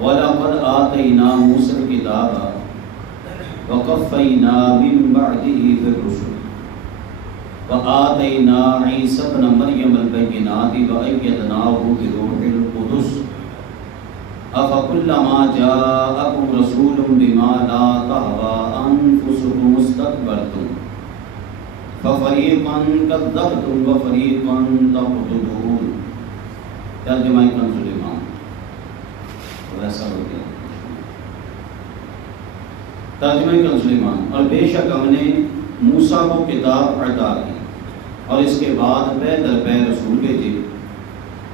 وَلَقَدْ آتَيْنَا مُوسَى الْكِتَابَ وَقَفَّيْنَا مِن بَعْدِهِ بِالرُّسُلِ وَآتَيْنَا عِيسَى ابْنَ مَرْيَمَ الْبَيِّنَاتِ وَأَيَّدْنَاهُ بِرُوحِ الْقُدُسِ أَفَكُلَّمَا جَاءَكُمْ رَسُولٌ بِمَا لَا تَهْوَىٰ أَنفُسُكُمُ اسْتَكْبَرْتُمْ فَفَرِيقًا كَذَّبْتُمْ وَفَرِيقًا تَقْتُلُونَ۔ ترجمہ کنز الایمان ویسا ہو گیا ترجمہ کنز الایمان۔ اور بے شک ہم نے موسیٰ کو کتاب عطا کی اور اس کے بعد پے در پے رسول بھیجے،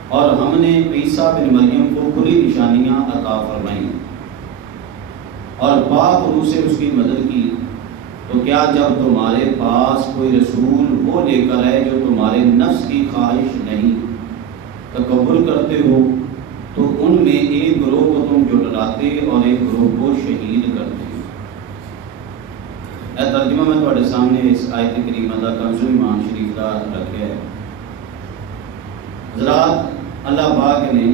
اور ہم نے عیسیٰ بن مریم کو کھلی نشانیاں عطا فرمائیں اور پاک روح سے اس کی مدد کی۔ تو کیا جب تمہارے پاس کوئی رسول وہ لے کر آئے جو تمہارے نفس کی خواہش نہیں تکبر کرتے ہو، تو ان میں ایک گروہ کو تم جھٹلاتے اور ایک گروہ کو شہید کرتے ہو۔ اے ترجمہ میں تھوڑے سامنے اس آیت کریمہ دا کنز الایمان شریف دا رکھا ہے۔ حضرات، اللہ پاک نے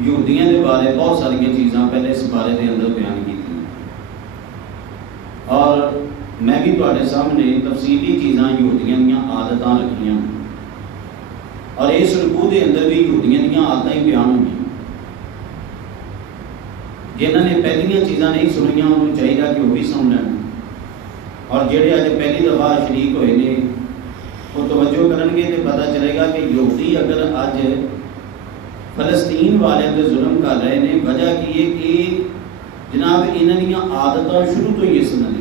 یہودیاں دے بارے بہت ساری چیزاں پہلے اس بارے دے اندر بیان کی تھی، اور میں بھی تھوڑے سامنے تفصیلی چیزاں یہودیاں دیاں عادتاں رکھیاں، اور اس رکوع دے اندر بھی یہودیاں دیاں عادتاں ہی بیان ہوئی۔ جنہاں نے پہلیاں چیزاں نہیں سنیاں انہوں چاہیے کہ وہ بھی سن لیں، اور جڑے اج پہلی دفعہ شریک ہوئے نے وہ توجہ کرن گے تو پتہ چلے گا کہ یہودی اگر اج فلسطین والے تے ظلم کر رہے ہیں، وجہ کی ہے کہ جناب انہاں دیاں عادتاں شروع تو ہی اس طرح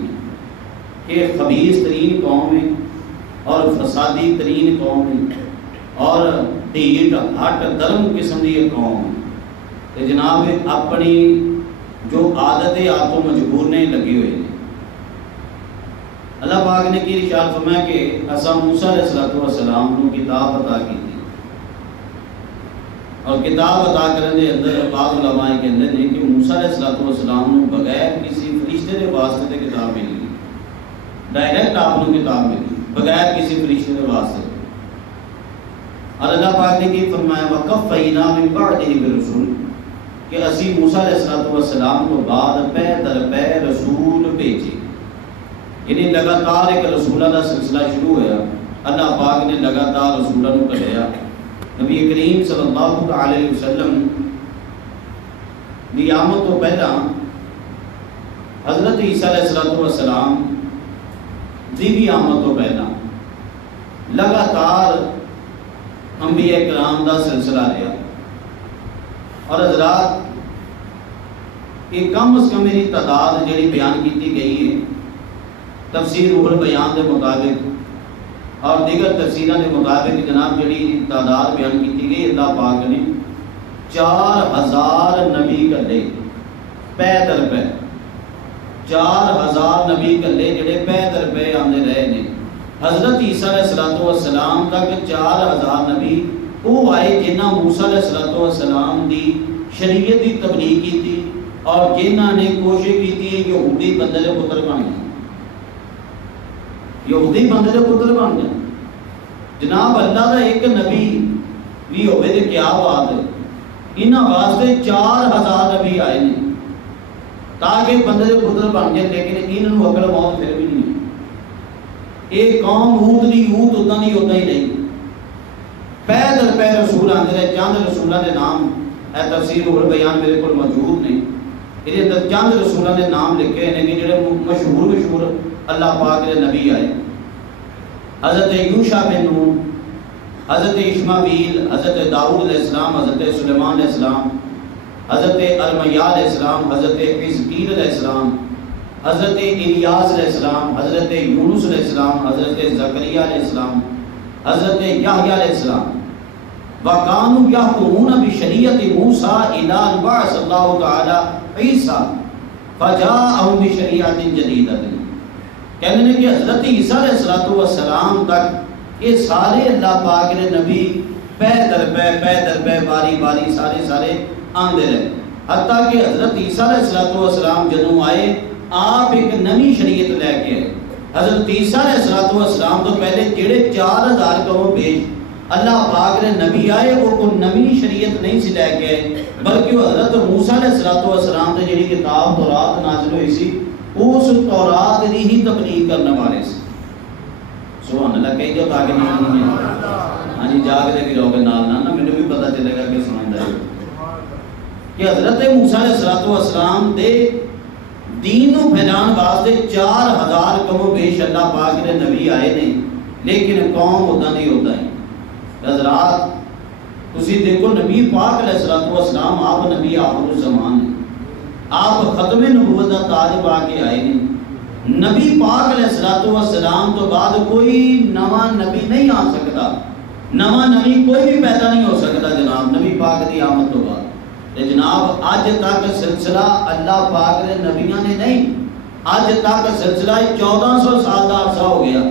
کہ خبیث ترین قوم ہے اور فسادی ترین قوم ہے اور ڈھیٹ ہٹ درم قسم کی یہ قوم ہے، تو جناب اپنی جو عادتیں آپ مجبور نے لگے ہوئے ہیں۔ اللہ پاک نے کی ارشاد فرمایا کہ اسا موسیٰ علیہ السلام کو کتاب عطا کی تھی، اور کتاب عطا کرنے دے اندر بعض علماء کے اندر نے کہ موسیٰ علیہ السلام کو بغیر کسی فرشتے کے واسطے سے کتاب ملی، ڈائریکٹ آپ کو کتاب ملی بغیر کسی فرشتے کے واسطے۔ اور اللہ پاک نے کی فرمایا وَقَفَّيْنَا مِن بَعْدِهِ بِالرُّسُلِ کہ اسی موسیٰ علیہ السلام کو بعد پے در پے رسول بھیجے، یعنی لگاتار ایک رسولہ کا سلسلہ شروع ہوا۔ اللہ پاک نے لگاتار رسولہ کو کہیا۔ نبی کریم صلی اللہ علیہ وسلم کی آمد تو پہلا حضرت عیسیٰ علیہ السلام دی بھی آمد تو پہلا لگاتار انبیاء کرام دا سلسلہ رہا۔ اور حضرات، یہ کم از کم میری تعداد جڑی بیان کی گئی ہے تفسیر روح البیان دے مطابق اور دیگر تفسیراں دے مطابق، جناب جڑی تعداد بیان کی گئی، اللہ پاک نے 4000 نبی کلے پے در پے 4000 نبی کلے جڑے پے در پے آندے رہے نے۔ حضرت عیسیٰ علیہ السلام تک 4000 نبی وہ آئے جنہاں موسیٰ علیہ السلام دی شریعت دی تبلیغ کی تھی، اور جنہاں نے کوشش کی تھی یہودی بندے دے پتر بن گئے، یہودی بندے دے پتر بن گئے۔ جناب اللہ دا ایک نبی بھی ہوئے تو کیا بات ہے، انہاں واسطے 4000 نبی آئے نے تاکہ بندے دے پتر بن گئے، لیکن انہوں اکڑ موت پھر بھی نہیں ہے۔ ایک قوم اوت دی اوت اتنا ہی نہیں، پے در پے رسول آندے رہے۔ چند رسولوں کے نام اے تفسیر روح البیان میرے کو موجود نے، یہ اندر چند رسولوں کے نام لکھے ہیں کہ جڑے مشہور اللہ پاک کے نبی آئے۔ حضرت یوشع بن نون، حضرت اشماویل، حضرت داؤد علیہ السلام، حضرت سلیمان علیہ السلام، حضرت ارمیا علیہ السلام، حضرت حزقیل علیہ السلام، حضرت الیاس علیہ السلام، حضرت یونس علیہ السلام، حضرت زکریا علیہ السلام، حضرت یحییٰ علیہ السلام۔ وَكَانُوا يَحْكُمُونَ بِشَرِيعَةِ مُوسَىٰ إِلَىٰ أَنْ بَعَثَ اللَّهُ تَعَالَىٰ عِيسَىٰ فَجَاءَهُم بِشَرِيعَةٍ جَدِيدَةٍ۔ کہنے کہ حضرت عیسیٰ علیہ السلام تک یہ سارے اللہ پاک نے نبی پے در پے باری باری سارے آندے رہے، حتیٰ کہ حضرت عیسیٰ علیہ السلام جدوں آئے آپ ایک نئی شریعت لے کے آئے۔ حضرت عیسیٰ علیہ السلام تو پہلے جڑے 4000 کروں پیش اللہ پاک نے نبی آئے وہ کوئی نوی شریعت نہیں سی لے کے آئے بلکہ وہ حضرت موسیٰ علیہ السلام نے جڑی کتاب تورات نازل ہوئی سی اس تورات دی ہی تبلیغ کرنے والے سی. سبحان اللہ. کہیں جو تاکہ نہیں ہے ہاں جی جاگ دے بھی رہو گے نال نہ مجھے بھی پتہ چلے گا کہ سمجھدار کہ حضرت موسیٰ علیہ السلام دے دین نو پھیلان واسطے 4000 کم و بیش اللہ پاک نے نبی آئے نے لیکن قوم ادا نہیں ہوتا ہے. حضرات تسی دیکھو نبی پاک علیہ السلام آپ نبی آخر الزمان ہیں. آپ ختم نبوت کا تاج پا کے آئے ہیں. نبی پاک علیہ السلام تو بعد کوئی نواں نبی نہیں آ سکتا. نواں نبی کوئی بھی پیدا نہیں ہو سکتا جناب نبی پاک دی آمد تو بعد. جناب اج تک سلسلہ اللہ پاک نے نبیاں نے نہیں اج تک سلسلہ 1400 سال کا عرصہ ہو گیا.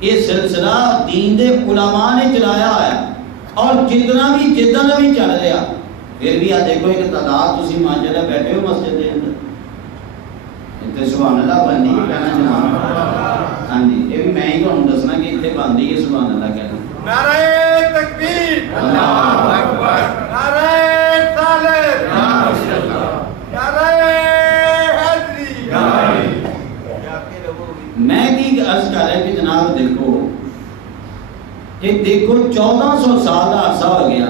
یہ سلسلہ دین دے علماء نے چلایا ہے اور جتنا بھی چل رہا پھر بھی دیکھو ایک تعداد تسی ماجدہ بیٹھے ہو مسجد دے اندر اتنے سبحان اللہ بندی کہنا جناب. ہاں جی یہ بھی میں ہی تمہیں دسنا کہ اتنے بندی ہے سبحان اللہ کہنا. نعرہ تکبیر اللہ اکبر نعرہ تحلیل نعرہ حیدری. میں کی عرض کر رہا ہے کہ جناب دیکھو 1400 سال کا عرصہ ہو گیا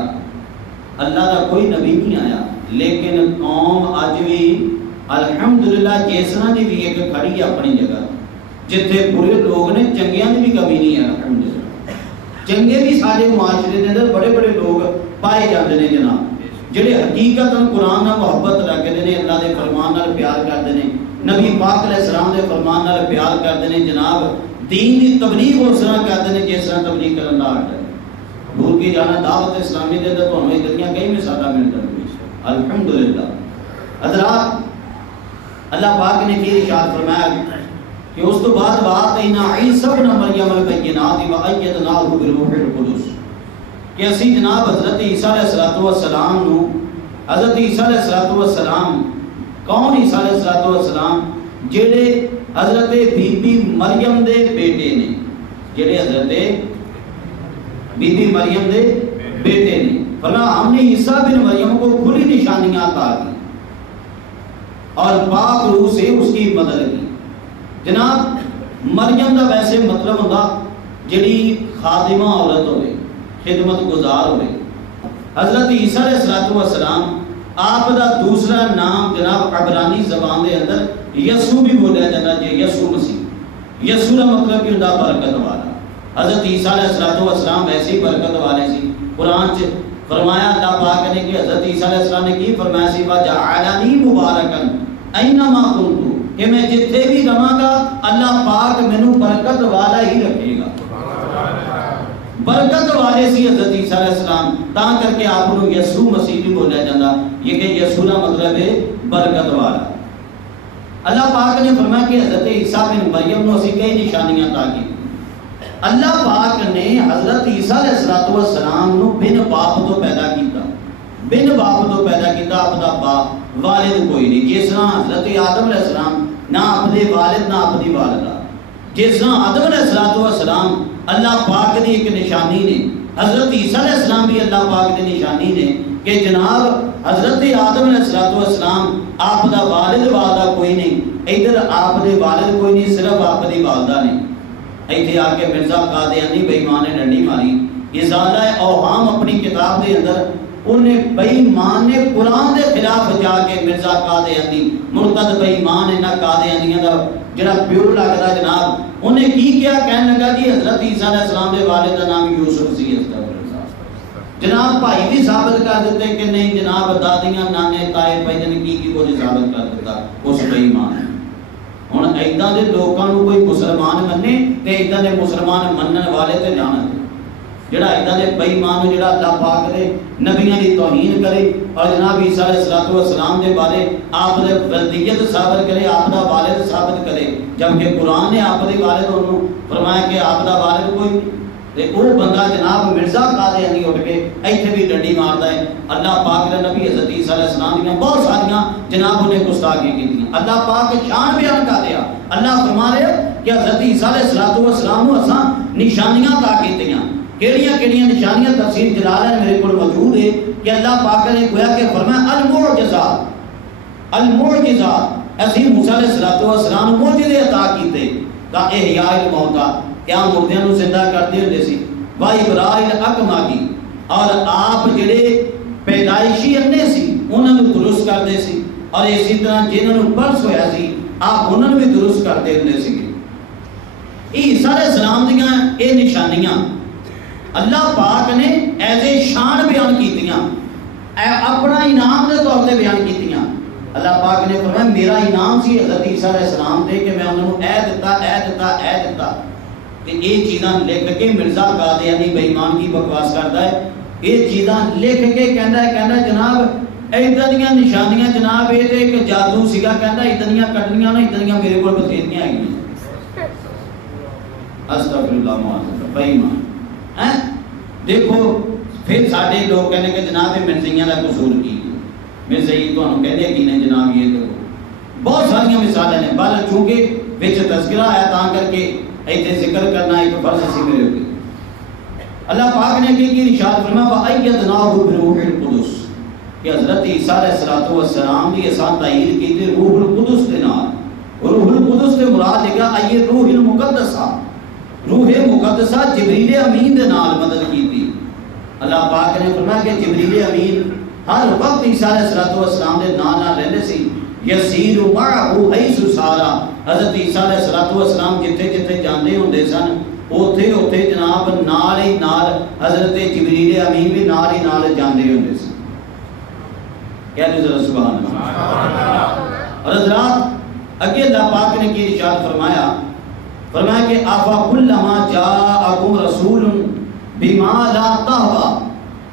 اللہ کا کوئی نبی نہیں آیا لیکن قوم اج بھی الحمدللہ جیسنا دی بھی ایک کھڑی ہے اپنی جگہ جتھے برے لوگ نے چنگیاں دی بھی کمی نہیں ہے. الحمدللہ چنگے بھی سارے معاشرے کے اندر بڑے بڑے لوگ پائے جاتے ہیں جناب جڑے حقیقت قرآن نال محبت رکھتے ہیں اللہ دے فرمان نال پیار کرتے ہیں نبی پاک علیہ السلام دے فرمان نال پیار کرتے ہیں جناب دین دی تبلیغ اس طرح کرتے ہیں جس طرح تبلیغ کرن دا آرڈر ہے. دور کی جانا دعوت اسلامی دے اندر تمہیں ادھریاں کئی مثالیں مل جاتی ہیں الحمدللہ. حضرات اللہ پاک نے پھر ارشاد فرمایا کہ اس تو بعد بات عیسی ابن مریم البینات وایدناہ بروح القدس کہ اسی جناب حضرت عیسیٰ علیہ السلام نو حضرت عیسیٰ علیہ السلام کون عیسیٰ علیہ السلام جڑے حضرت بی بی مریم دے بیٹے نے جڑے حضرت بی بی مریم دے بیٹے نے. فرمایا ہم نے عیسیٰ بن مریم کو کھلی نشانیاں عطا کی اور پاک روح سے اس کی مدد کی. جناب مریم دا ویسے مطلب ہوتا جڑی خادمہ عورت ہوئے خدمت گزار ہوئے. حضرت عیسیٰ علیہ السلام آپ دا دوسرا نام جناب عبرانی زبان دے اندر یسوع بھی بولیا جاتا ہے یسوع مسیح. یسوع کا مطلب بھی ہوتا برکت والا. حضرت عیسیٰ علیہ السلام ویسے ہی برکت والے سی. قرآن چ فرمایا اللہ پاک نے کہ حضرت عیسیٰ علیہ السلام نے کی فرمایا سی وَجَعَلَنِي مُبَارَكًا أَيْنَمَا كُنتُ کہ میں جتھے بھی رہاں گا اللہ پاک مینوں برکت والا ہی رکھے گا. برکت والے سی حضرت عیسیٰ علیہ السلام تاں کر کے آپ کو یسوع مسیح بھی بولیا جاتا. یہ کہ یسوع کا مطلب ہے برکت والا. اللہ پاک نے فرمایا کہ حضرت عیسیٰ بن مریم نو اسی کئی نشانیاں عطا کی. اللہ پاک نے حضرت عیسیٰ علیہ السلام نو بن باپ تو پیدا کیتا. بن باپ تو پیدا کیتا. اپنا باپ والد کوئی نہیں. جس طرح حضرت آدم علیہ السلام نہ اپنے والد نہ اپنی والدہ. جس طرح آدم علیہ السلام اللہ پاک دی ایک نشانی نے حضرت عیسیٰ علیہ السلام بھی اللہ پاک دی نشانی نے کہ جناب حضرت آدم علیہ السلام آپ دا والد والدہ کوئی نہیں. ادھر آپ دے والد کوئی نہیں صرف آپ دی والدہ نے. ایتھے آ کے مرزا قادیانی بے ایمان نے ڈنڈی ماری. ازالہ اوہام اپنی کتاب دے اندر انہیں بے ایمان نے قرآن دے خلاف جا کے مرزا قادیانی مرتد بے ایمان ہے نہ قادیانیاں دا جڑا پیو لگدا جناب انہیں کی کیا کہنے لگا جی حضرت عیسیٰ علیہ السلام دے والد کا نام یوسف سی. جناب بھائی بھی ثابت کر دیتے کہ نہیں جناب دادیاں نانے تائے پہجن کی کچھ ثابت کر دیتا اس بے ایمان. ہن ایداں دے لوکاں نو کوئی مسلمان منے تے ایداں دے مسلمان منن والے تے جانن جڑا ایداں دے بے ایمان جڑا اللہ پاک دے نبیاں دی توہین کرے اور جناب عیسیٰ علیہ السلام دے بارے آپ دے ولدیت ثابت کرے آپ دا والد ثابت کرے جبکہ قرآن نے آپ دے والد انہوں فرمایا کہ آپ دا والد کوئی تے وہ بندہ جناب مرزا قادیانی اٹھ کے ایتھے بھی ڈنڈی مارتا ہے. اللہ پاک دے نبی حضرت عیسیٰ علیہ السلام دیاں بہت ساریاں جناب انہیں گستاخی کی. اللہ پاک شان بیان کر دیا. اللہ فرما رہے کہ حضرت عیسیٰ علیہ السلام نو اساں نشانیاں عطا کیتیاں کیڑیاں کیڑیاں نشانیاں تفسیر جلالہ میرے کو موجود ہے کہ اللہ پاک نے گویا کہ فرمایا المعجزات المعجزات اسی موسیٰ علیہ السلام معجزے عطا کیتے کا احیاء الموتى کیا مردیاں نو زندہ کرتے ہوندے سی وا ابراء الاکمہ کی اور آپ جڑے پیدائشی انے سی انہاں نو درست کردے سی اور اسی طرح جنہاں نو برس ہویا سی آپ انہاں نو بھی درست کردے ہوندے سی عیسیٰ علیہ السلام دیاں اے نشانیاں اللہ پاک نے ایز اے شان بیان کیتیاں اپنا انعام دے طور تے بیان کیتیاں اللہ پاک نے فرمایا میرا انعام سی حضرت عیسیٰ علیہ السلام دے کہ میں انہوں نے اے دیتا کہ یہ چیزاں لکھ کے مرزا قادیانی بے ایمان کی بکواس کرتا ہے یہ چیزاں لکھ کے کہندا ہے جناب ادھریاں نشانیاں جناب یہ تے کہ جادو سیگا کہندا ادھریاں کٹنیاں نہ ادھریاں میرے کول بتھیریاں ہیں استغفر اللہ معاذ بے ایمان دیکھو پھر ساڈے لوگ کہنے کہ جناب یہ مرزیاں دا قصور کی مرزائی تو ہم کہنے کی نے جناب یہ تو بہت ساری مثالیں ہیں بل چونکہ وچ تذکرہ ہے تاں کر کے ایتھے ذکر کرنا ایک فرض سی میرے اوپر اللہ پاک نے کہ ارشاد فرمایا وَأَيَّدْنَاهُ بِرُوحِ الْقُدُسِ کہ حضرت عیسیٰ علیہ السلام دی اساں تائید کیتے روح القدس دے نال روح القدس تے مراد لکھا ائی روح المقدسہ روح مقدسہ جبریل امین دے نال مدد کیتی اللہ پاک نے فرمایا کہ جبریل امین ہر وقت عیسیٰ علیہ السلام دے نال رہندے سی یسیر معه حیث سارا حضرت عیسیٰ علیہ السلام جتھے جتھے جاندے ہوندے سن اوتھے اوتھے جناب نال ہی نال حضرت جبریل امین بھی نال ہی نال جاندے ہوندے سن کہہ دو ذرا سبحان اللہ اور حضرات اگے اللہ پاک نے کی ارشاد فرمایا کہ آفا کلما جاءکم رسول بما لا تهوى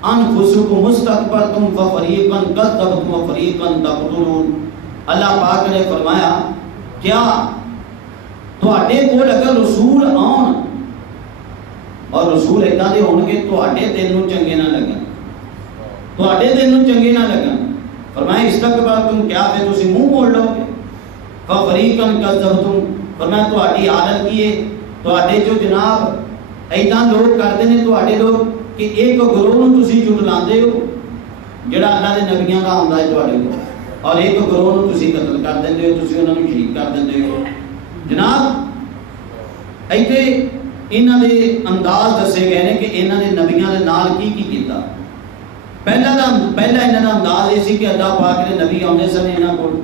انفسکم مستكبرتم ففریقا کذبتم وفریقا تقتلون اللہ پاک نے فرمایا کیا تواڈے کول اگر رسول آن اور رسول اتنا دے ہون کے تواڈے دل نو چنگے نہ لگن تواڈے دل نو چنگے نہ لگن فرمایا استکبرتم کیا پھر تسی منہ موڑ لو گے ففریقا کذبتم فرمایا تواڈی حالت کی ہے تواڈے جو جناب ایداں لوگ کردے نے تواڈے لوگ کہ ایک گروہ نو تسی جھٹلاندے ہو جڑا اللہ دے نبیاں دا ہوندا ہے تواڈے کول اور ایک گروہ نو تسی قتل کر دیندے ہو تسی انہاں نو شہید کر دیندے ہو جناب ایتھے انہاں دے انداز دسے گئے نے کہ انہاں دے نبیاں دے نال کی کیتا پہلا انہاں دا انداز یہ سی کہ اللہ پاک دے نبی آندے سن انہاں کول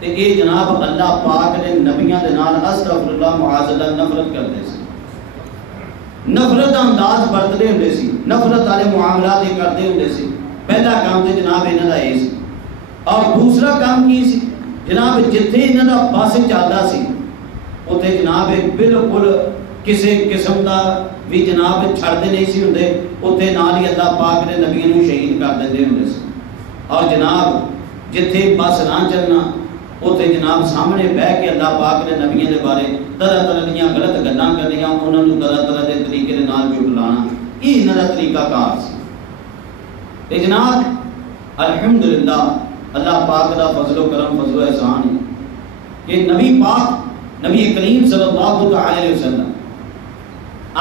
تے اے جناب اللہ پاک دے نبیاں دے نال استغفر اللہ معاذ اللہ نفرت کردے سی نفرت انداز برتدے ہوندے سی نفرت والے معاملات یہ کرتے ہوندے سی پہلا کام تے جناب انہاں دا اے سی اور دوسرا کام کی سی جناب جتھے انہاں دا بس چلدا سی اوتھے جناب بالکل کسی قسم دا بھی جناب چھڑدے نہیں سی ہوندے اوتھے نال ہی اللہ پاک نے نبیوں نو شہید کر دیندے ہوندے سی اور جناب جتھے بس نہ چلنا اوتھے جناب سامنے بیٹھ کے اللہ پاک نے نبیوں دے بارے طرح طرح دیاں غلط گلاں کرنیاں انہاں نو طرح طرح دے طریقے دے نال جھٹلانا یہ انہاں دا طریقہ کار سی تے جناب الحمدللہ اللہ پاک دا فضل و کرم فضل و احسان ہے کہ نبی پاک نبی کریم صلی اللہ تعالی علیہ وسلم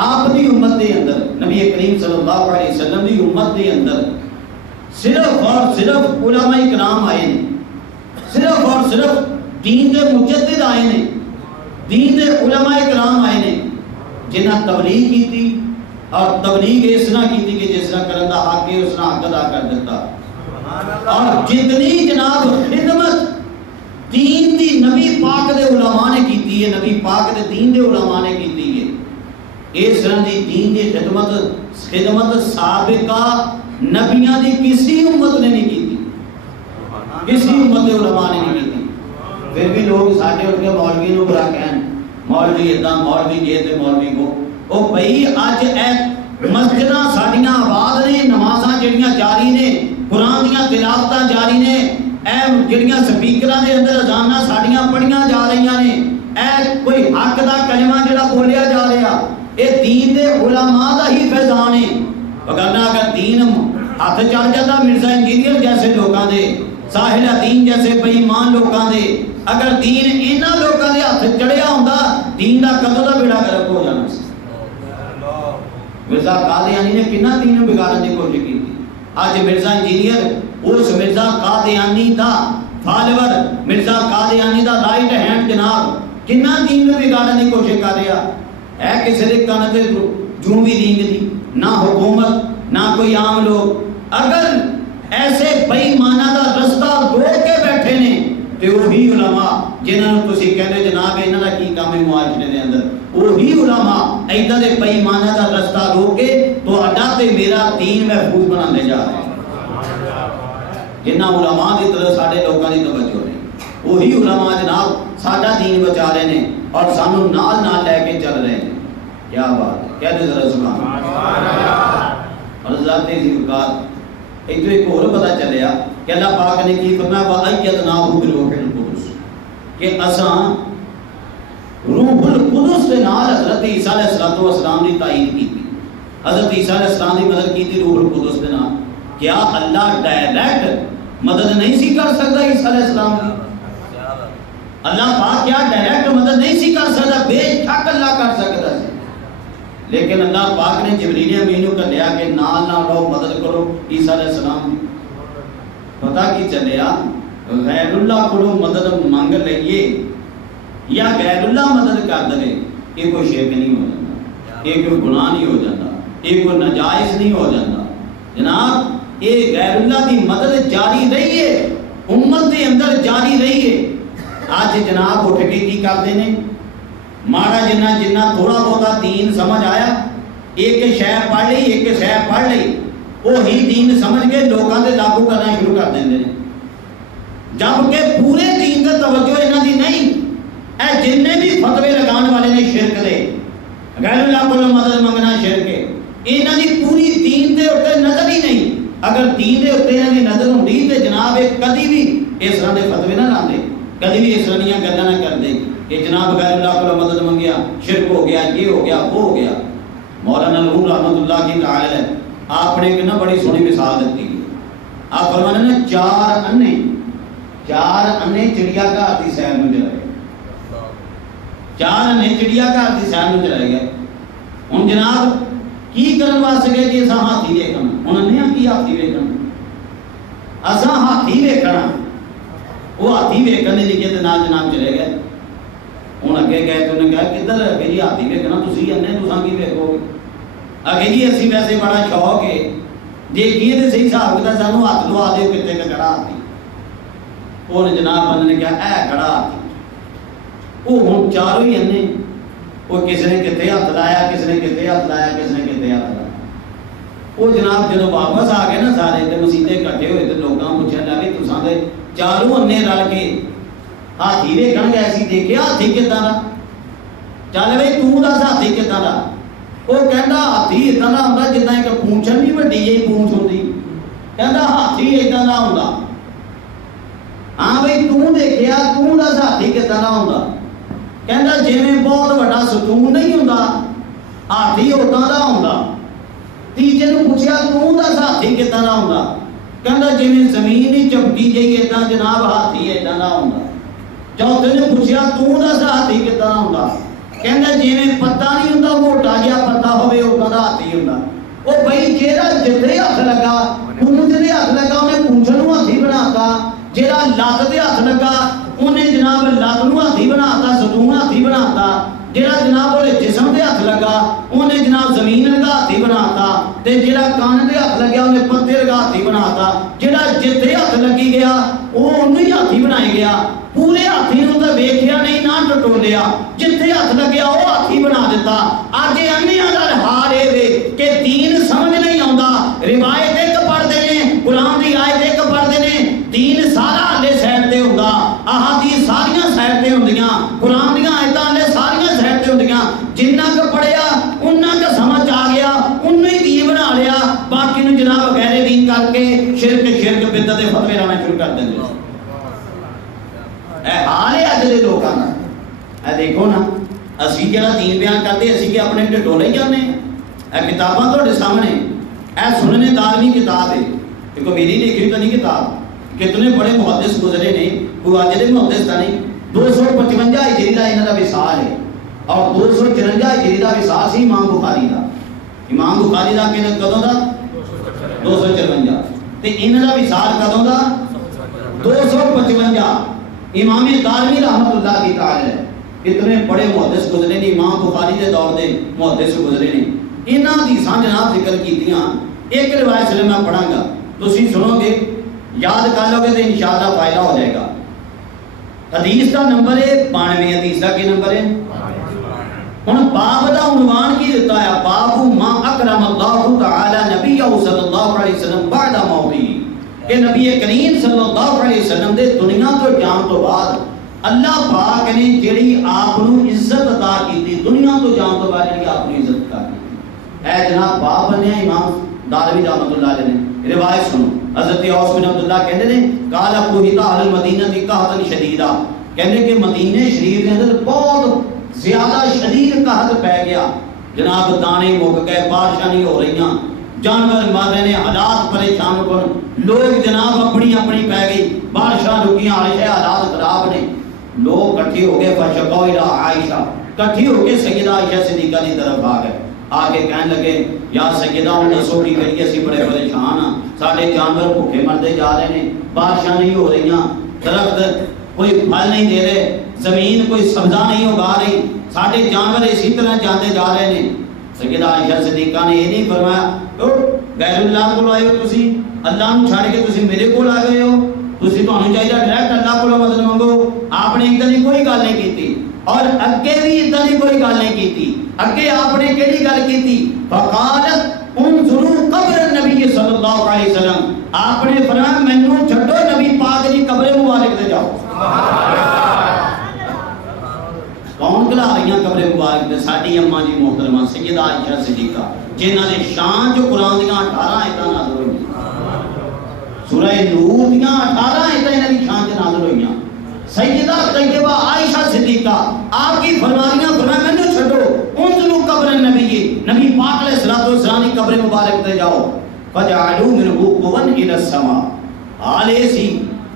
آپ دی امت دے اندر نبی کریم صلی اللہ علیہ وسلم دی امت دے اندر صرف اور صرف علماء کرام آئے نے صرف اور صرف دین دے مجدد آئے نے دین دے علماء کرام آئے نے جنہاں تبلیغ کی تھی اور تبلیغ اس طرح کی تھی کہ جس طرح کرن دا حق ہے اس طرح حق ادا کر دیتا اور جتنی جناب خدمت دین دی نبی پاک دے علماء نے کیتی ہے نبی پاک دے دین دے علماء نے کیتی ہے اس طرح دی دین دی خدمت سابقہ نبیاں دی کسی امت نے نہیں کیتی کسی امت دے علماء نے نہیں کیتی پھر بھی لوگ ساڈے اٹھ کے مولوی نو برا کہن مولوی اداں مولوی یہ تے مولوی کو او بھئی اج اے مسجداں ساڈیاں آباد نے نمازاں جڑیاں جاری نے قرآن دیاں تلاوتاں جاری نے اے جڑیاں سپیکراں دے اندر اذاناں ساڈیاں پڑھیاں جا رہیاں نے اے کوئی حق دا کلمہ جڑا بولیا جا رہا اے دین دے علماء دا ہی فیضان ہے وگرنہ اگر دین ہاتھ چل جاتا مرزا انجینئر جیسے لوگاں دے ساحل دین جیسے بے ایمان لوگاں دے اگر دین انہاں لوگاں دے ہاتھ چڑھیا ہوندا دین دا کدوں دا بیڑا گرک ہو جانا سی مرزا قادیانی نے کنا دین نو بگاڑن کی کوشش کی تھی. اج مرزا انجینئر اس مرزا قادیانی دا فالوور، مرزا قادیانی دا رائٹ ہینڈ جناب کنا دین نو بگاڑن کی کوشش کر رہا ہے. کسی دے کان تے جوں بھی دین دی نہ حکومت نہ کوئی عام لوگ. اگر ایسے بے ایمانہ دا رستہ روک کے بیٹھے نے تے وہی علماء جنہاں نوں تسی کہندے جناب انہاں دا کی کام ہے معاشرے دے اندر، وہی علماء ایداں دے بے ایمانہ دا رستہ روک کے تہاڈا تے میرا دین محفوظ بنانے جا رہے ہیں. جنہاں علماء دی طرف ساڈے لوکاں دی توجہ ہے، وہی علماء جناب ساڈا دین بچا رہے ہیں اور سانو نال نال لے کے چل رہے ہیں. کیا بات ہے، کہہ دے ذرا سبحان اللہ. اور ذات دی وقار ایک تو ایک اور پتہ چلیا کہ اللہ پاک نے کی فرمایا وَأَيَّدْنَاهُ بِالْرُوحِ الْقُدُسِ کہ اساں روح القدس کے نال حضرت عیسیٰ علیہ السلام کی تائید کی تھی. حضرت عیسیٰ علیہ السلام کی مدد کی تھی روح القدس کے نال. کیا اللہ ڈائریکٹ مدد نہیں سی کر سکتا عیسیٰ علیہ السلام کی؟ اللہ پاک کیا ڈائریکٹ مدد نہیں سی کر سکتا؟ بے شک اللہ کر سکتا سی، لیکن اللہ پاک نے جبریل امین کو کہا کہ نال نال رہو مدد کرو عیسیٰ علیہ السلام کی. پتہ کی چلیا غیر اللہ کو مدد مانگ لئیے یا غیر اللہ مدد کر دے یہ کوئی شرک نہیں ہو جاتا، یہ کوئی گناہ نہیں ہو جاتا، یہ کوئی ناجائز نہیں ہو جاتا. جناب یہ غیر اللہ کی مدد جاری رہی ہے، امت کے اندر جاری رہی ہے. آج جناب اٹھ کے کی کرتے ہیں مارا جنہ تھوڑا بہتا دین سمجھ آیا ایک شہر پڑھ لی ایک شہر پڑھ لی وہی دین سمجھ کے لوگوں سے لاگو کرنا شروع کر دیں گے، جبکہ پورے دین کا توجہ انہوں دی نہیں. اے جن بھی فتوے لگان والے نے شرک دے غیر اللہ کو مدد منگنا شرک ہے، انہوں دی پوری دین دے اوپر نظر ہی نہیں. اگر دین دے اوپر انہوں دی نظر ہوندی تے جناب کدی بھی اس طرح دے فتوے نہ لاندے، کدی بھی اس طرح دیاں گلاں نہ کردے کہ جناب غیر اللہ کو مدد منگیا شرک ہو گیا، یہ ہو گیا وہ ہو گیا. مولانا نور رحمۃ اللہ کی تعالی ہے آپ نے ایک نا بڑی سونی مثال دیتی ہے. آپ فرمانے نے چار انے چڑیا گھر کی سیر میں چلے گئے، چار انے چڑیا گھر کی سیر میں چلے گئے. ہوں جناب کی کرنے واسطے گئے جی اصا ہاتھی دیکھنا، انہوں نے کی ہاتھی ویکھنا، اصا ہاتھی ویکھنا. وہ ہاتھی ویکھن کے لیے جناب چلے گئے. ہوں اگے گئے تو انہیں کہا کدھر میری ہاتھی ویکھنا تھی انے تساں کی ویکھو گے؟ اگے جی اسی ویسے بڑا شوق ہے دیکھیے تو صحیح حساب کتاب سانو ہاتھ لوا دیو کتنے کا کھڑا ہاتھی. وہ جناب بندے نے کہا اے کھڑا ہاتھی. وہ ہوں چاروں ہی انے، وہ کسی نے کتنے ہاتھ لایا کسی نے کتنے ہاتھ لایا کسی نے کتنے ہاتھ لایا. وہ جناب جب واپس آ گئے نا سارے تے مسیطے کٹھے ہوئے تو لوگوں پوچھنے لگے تساں دے چاروں انے رل کے ہاتھی ویکھن گئے سی دیکھے ہاتھی کتنا دا؟ چل بھائی تو دس ہاتھی کتنا دا؟ وہ کہندا ہاتھی اتنا دا ہوندا جتنا ایک پونچھن نہیں وڈی جی پونچھ ہوندی. کہندا ہاتھی اتنا دا ہوندا. ہاں بھائی تو دیکھیا تو دس ہاتھی کتنا دا ہوندا؟ کہندا جویں بہت بڑا ستون نہیں ہوندا ہاتھی اتنا دا ہوندا. تیجے نوں پوچھیا تو دس ہاتھی کتنا دا ہوندا؟ کہندا جویں زمین ہی چپٹی جئی اتنا جناب ہاتھی اتنا دا ہوندا. چوتھے نے پوچھیا تو دس ہاتھی کتنا ہوندا؟ کہندا جویں پتا نہیں ہوندا موٹا جہا پتا ہوے اتنا دا ہاتھی ہوندا. او بھائی جیڑا جتھے ہاتھ لگا پونچھ دے ہاتھ لگا انہیں پونچھ نوں ہاتھی بناتا، جیڑا لت دے ہاتھ لگا انہیں جناب لت نوں ہاتھی بناتا، ستون ہاتھی بناتا. جیڑا جناب وہ جسم دے ہاتھ لگا انہیں جناب زمین لگا ہاتھی بناتا، تے جیڑا کان دے ہاتھ لگیا انہیں پتے لگا ہاتھی بناتا. جیڑا جتھے ہاتھ لگی گیا وہ انہیں ہی ہاتھی بنائی گیا. پورے ہاتھی نوں تے ویکھیا نہیں نہ ٹٹولیا، جتھے ہاتھ لگیا وہ ہاتھی بنا دیتا. اج انیاں دا حال اے وے کہ دین سمجھ نہیں آوندا، روایت ایک پڑھدے نے قرآن دی آیت ایک پڑھدے نے، دین سارا ہلے سائڈ تے ہوندا، احادیث ساریاں سائڈ تے ہوندیاں، قرآن دیاں آیتاں ہلے ساریاں سائڈ تے ہوندیاں. جنہ کو پڑھیا انہاں کا سمجھ آ گیا انہیں ہی دین بنا لیا، باقی نوں جناب غیر دین کر کے شرک بدعت دے فتوے لانا شروع کر دیندے. اے حال ہے اج دے لوکاں دا. اے دیکھو نا اسی جڑا دین بیان کرتے اسی کہ اپنے ڈھڈوں لئی جانے. اے کتاباں تہاڈے سامنے اے سننے دارمی کتاب ہے، ایک میری لکھی تو نہیں کتاب. کتنے بڑے محدث گزرے نے، کوئی اج دے محدث تا نہیں. 255 ہجری دا انہاں دا وصال ہے اور 254 ہجری دا وصال سی امام بخاری دا. امام بخاری دا کدوں دا 254 تے انہاں دا وصال کدوں دا 255. امام دارمی رحمت اللہ کی تعالی اتنے بڑے محدث گزرے نے، امام بخاری دے دور دے محدث گزرے نے، انہاں دی جناب ذکر کیتیاں. ایک روایت سے میں پڑھاں گا، تسی سنو گے، یاد کر لو گے تو انشاءاللہ فائدہ ہو جائے گا. حدیث کا نمبر ہے 92. حدیث کا کی نمبر ہے؟ ہن باب دا عنوان کی دیتا ہے، باب ما اکرم اللہ تعالی نبیہ صلی اللہ علیہ وسلم بعد موتہ، کہ نبی کریم صلی اللہ علیہ وسلم دے دنیا تو جان تو بعد اللہ پاک نے جڑی آپ نو عزت عطا کیتی، دنیا تو جان تو بعد جڑی آپ نو عزت عطا کیتی. اے جناب باب بنیا امام دارمی رحمۃ اللہ علیہ نے. روایت سنو، حضرت اوس بن عبداللہ کہندے نے قال کوہتا اہل المدینہ کی قحطا شدیدا، کہندے کہ مدینے شریف کے اندر بہت زیادہ شدید قحط پہ گیا. جناب دانے مک گئے، بارشاں نہیں ہو رہیاں، جانور مر رہے ہیں، حالات پریشان کن، لوگ جناب اپنی اپنی پہ گئی، بارشاں رکیاں، حالات خراب نے. لوگ کٹھے ہو گئے، فشقوا الی عائشہ، کٹھے ہو کے سیدہ عائشہ صدیقہ کی طرف آ گئے. آگے کہنے لگے یا سیدہ انہیں سوڑی کریے، اسی بڑے پریشان ہاں، سارے جانور بھوکے مرتے جا رہے ہیں، بارشاں نہیں ہو رہی، درخت کوئی پھل نہیں دے رہے، زمین کوئی سبزہ نہیں اگا رہی، سارے جانور اسی طرح جاتے جا رہے ہیں. سیدہ عائشہ صدیقہ نے یہ نہیں فرمایا غیر اللہ کو آئے ہو، تسی اللہ نو چھاڑ کے تسی میرے کو آ گئے ہو، تسی تو ہمیں چاہیے ڈائریکٹ اللہ کو مدد مانگو. آپ نے ادھر کوئی گل نہیں کی، اور اگے بھی ادھر کی کوئی گل نہیں کی. اگے آپ نے کیڑی گل کی؟ فقالت انظروا قبر النبی صلی اللہ علیہ وسلم، آپ نے فرمایا مینوں چھڈو نبی پاک دی قبر مبارک تے جاؤ. کون کلا رہی ہیں قبر مبارک تے؟ ساڈی اماں جی محترمہ سیدہ عائشہ صدیقہ، جنہاں دی شان جو قرآن دیاں 18 آیتاں نازل ہوئیں، سورہ نور دیاں 18 آیتاں انہاں دی شان تے نازل ہوئیں. سیدہ طیبہ عائشہ صدیقہ آپ کی فرمانیاں فرمایا مینوں چھڈو، انظروا قبر النبی، نبی پاک علیہ الصلوۃ والسلام کی قبر مبارک تے جاؤ. فجعلوا منه قوا الى السماء، حال یہ سی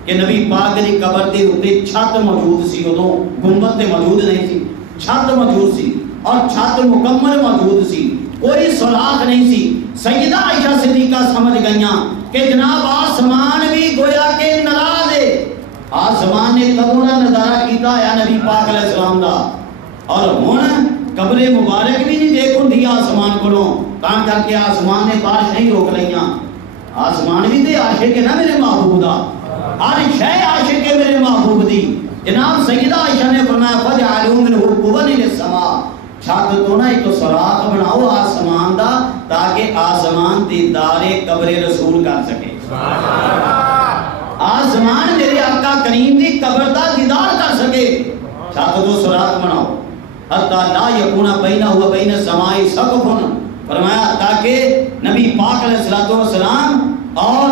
کہ نبی پاک دی قبر دے اوتے چھت موجود سی، ادوں گنبد تے موجود نہیں سی، چھت موجود سی، اور چھت مکمل موجود سی، کوئی سوراخ نہیں سی. سیدہ عائشہ صدیقہ سمجھ گئیاں کہ جناب آسمان بھی گویا کہ ناراض ہے، آسمان نے کدوں نہ نظارہ کیتا ہے نبی پاک علیہ السلام دا، اور ہن قبر مبارک بھی نہیں دیکھ ہوں دیا آسمان کو، کان کر کے آسمان نے بارش نہیں روک لیاں. آسمان بھی دے عاشق ہے نا میرے محبوب دا، ہر شے عاشق ہے میرے محبوب دی. جناب سیدہ عائشہ نے فرمایا فجعلوا منه قوا الى السماء، چھت تو نا ایک سوراخ بناؤ آسمان دا تاکہ آسمان دیدار قبر رسول کر سکے. آسمان میرے آقا کریم دی قبر دا دیدار کر سکے، چھت تو سوراخ بناؤ. حتی لا یکون بینہ و بین السماء سقف، فرمایا تاکہ نبی پاک علیہ الصلوۃ والسلام اور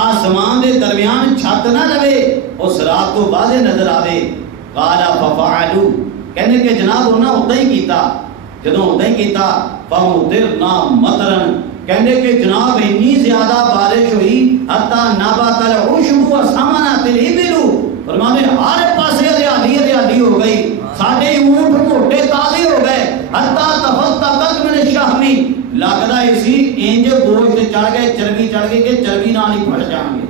آسمان دے درمیان چھت نہ رہے، اس سوراخ تو واضح نظر آوے. قال ففعلوا، کہنے کہ جناب انہاں ادا ہی کیتا، جدوں ادا ہی کیتا فمطرنا مطرا، کہنے کہ جناب اتنی زیادہ بارش ہوئی حتی نبات العشب وسمنت الابل، فرمانے ہر پاسے ہریالی ہو گئی، ساڈے اونٹ موٹے تازے ہو گئے، حتی تفتقت من الشحم، لگدا اسی انج گوشت چڑھ گئے، چربی چڑھ گئی کہ چربی نال ہی پھٹ جان گے.